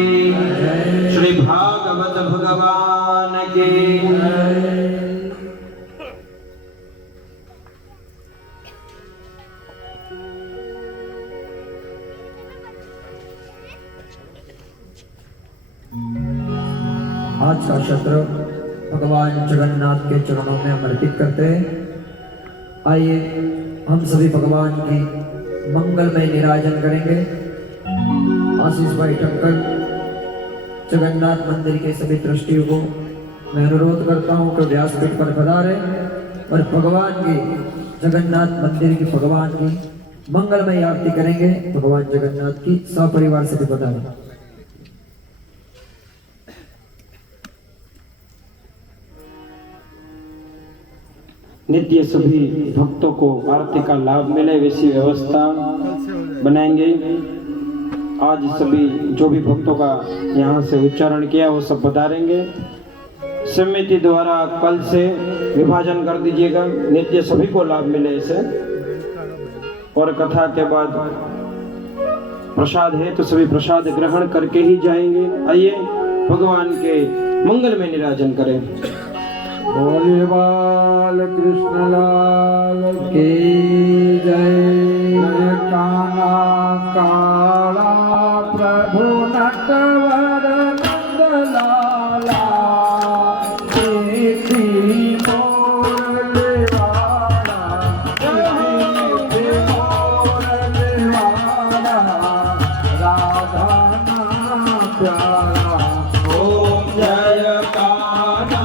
श्री भागवत भगवान भगवान की। आज का सत्र भगवान जगन्नाथ के चरणों में समर्पित करते हैं। आइए हम सभी भगवान की मंगलमय निराजन करेंगे। आशीष भाई ठक्कर जगन्नाथ मंदिर के सभी ट्रस्टियों को मैं अनुरोध करता हूं कि व्यासपीठ पर पधारे और भगवान की जगन्नाथ मंदिर की भगवान की मंगलमय आरती करेंगे। भगवान जगन्नाथ की सपरिवार सभी पधारे। नित्य सभी भक्तों को आरती का लाभ मिले वैसी व्यवस्था बनाएंगे। आज सभी जो भी भक्तों का यहाँ से उच्चारण किया वो सब बधारेंगे। समिति द्वारा कल से विभाजन कर दीजिएगा, नित्य सभी को लाभ मिले इसे। और कथा के बाद प्रसाद है तो सभी प्रसाद ग्रहण करके ही जाएंगे। आइए भगवान के मंगल में निराजन करें। बोले बाल कृष्ण लाल की जय। जय काना काला प्रभु नटवर नंद लाला। देखी मोरले वाला, देखी मोरले वाला, राधा ना प्यारा। ओम जय काना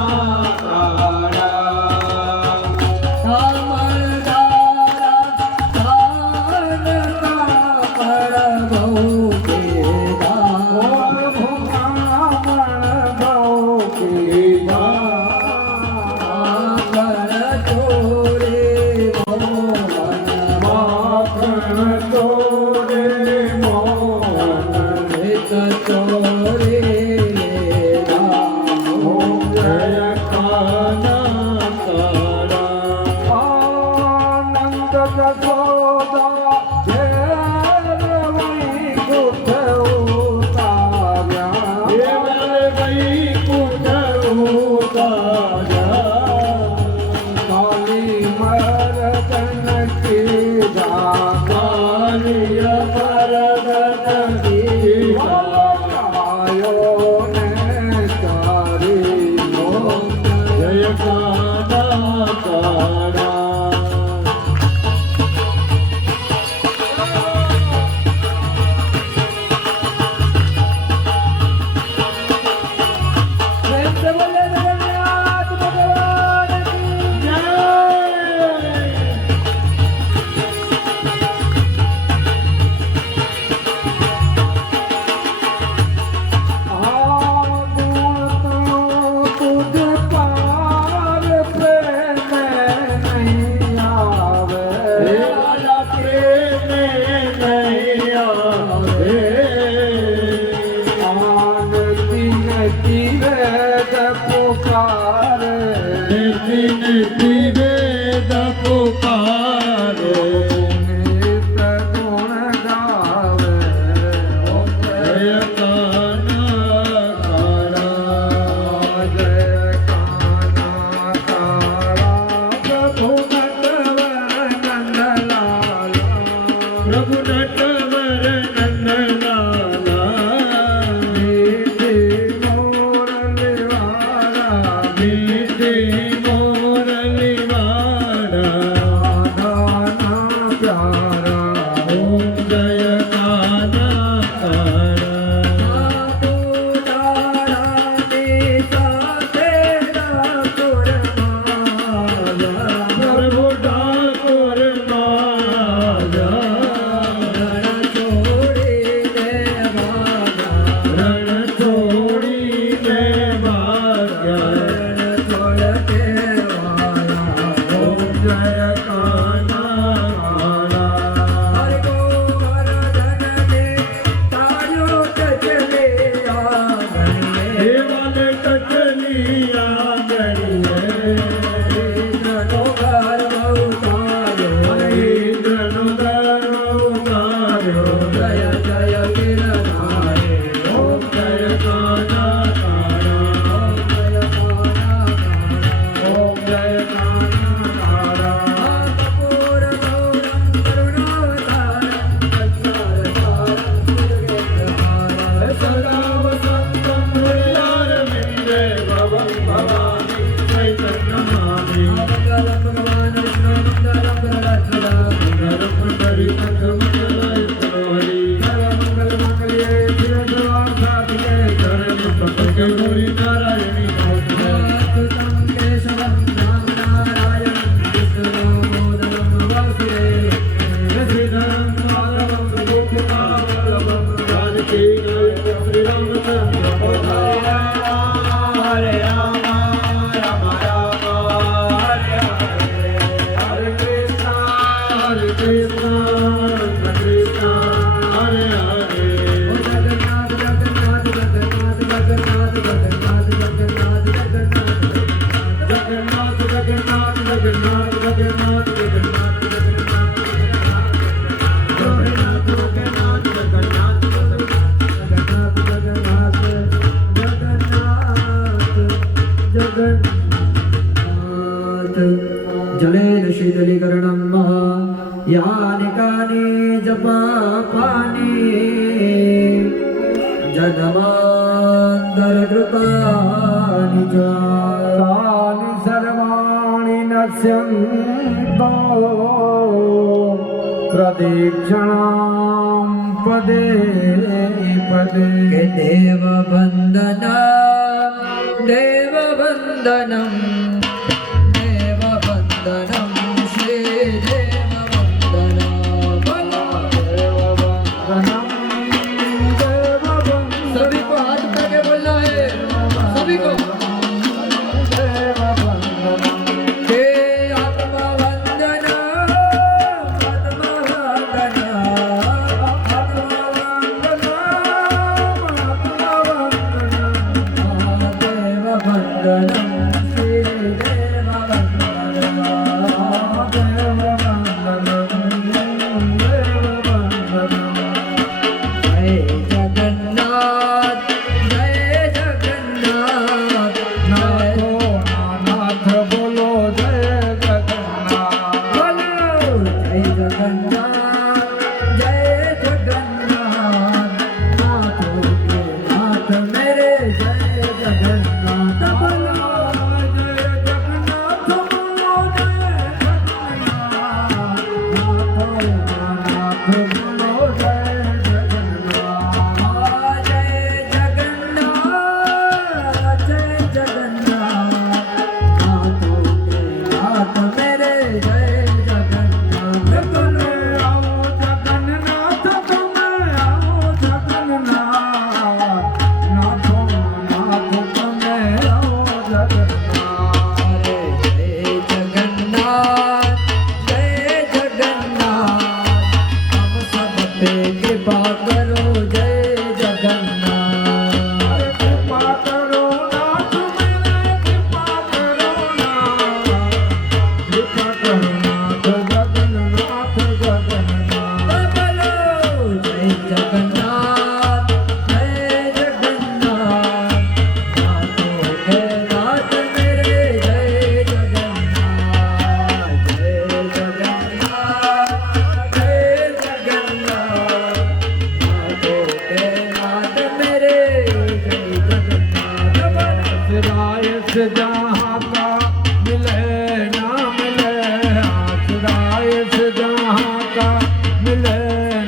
भगवान विष्णु मंगलम गरुड़ध्वज सर्वमंगल मंगल्ये शिवे सर्वार्थसाधिके अच्युतं केशवं नारायणं विष्णुदामोदरं वासुदेवं हरे राम राम राम हरे हरे हरे कृष्णा कृष्णा हरे हरे ओ जगन्नाथ जगन्नाथ जगन्नाथ जगन्नाथ जगन्नाथ जगन्नाथ जगन्नाथ जगन्नाथ जगन्नाथ जगन्नाथ जगन्नाथ जलेन शीतलीकरणं यानि कानि जपापानि जन्मान्तरकृतानि च तानि सर्वाणि नश्यन्तो प्रदीक्षणां पदे पदे के देववन्दनं देववन्दनं देववन्दनं श्रीदेववन्दनं सभी को हाथ उठा के बोलना है सभी को हे आत्मवन्दन जहाँ का मिले ना मिले आसराय से जहाँ का मिले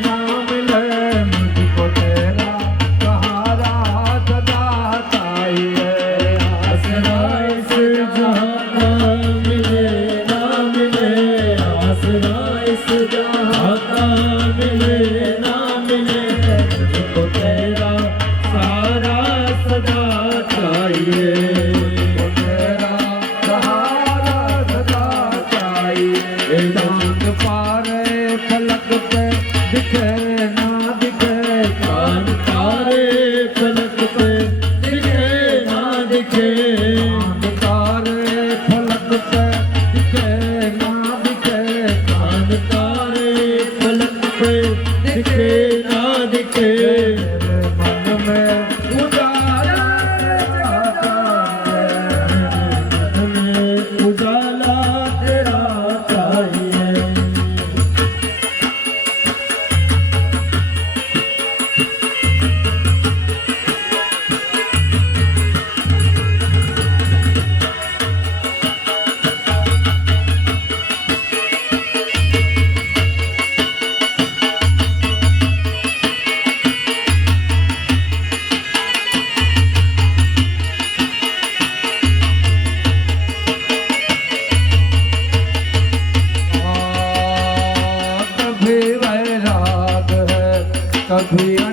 ना मिले मुझको तेरा सहारा सदा चाहिए आसराय से जहाँ का मिले ना मिले आसराय से जहाँ का मिले ना मिले मुझको तेरा सहारा सदा चाहिए चांद पारे फलक पे दिखे ना दिखे चांद पारे फलक पे दिखे ना दिखे चांद तारे हे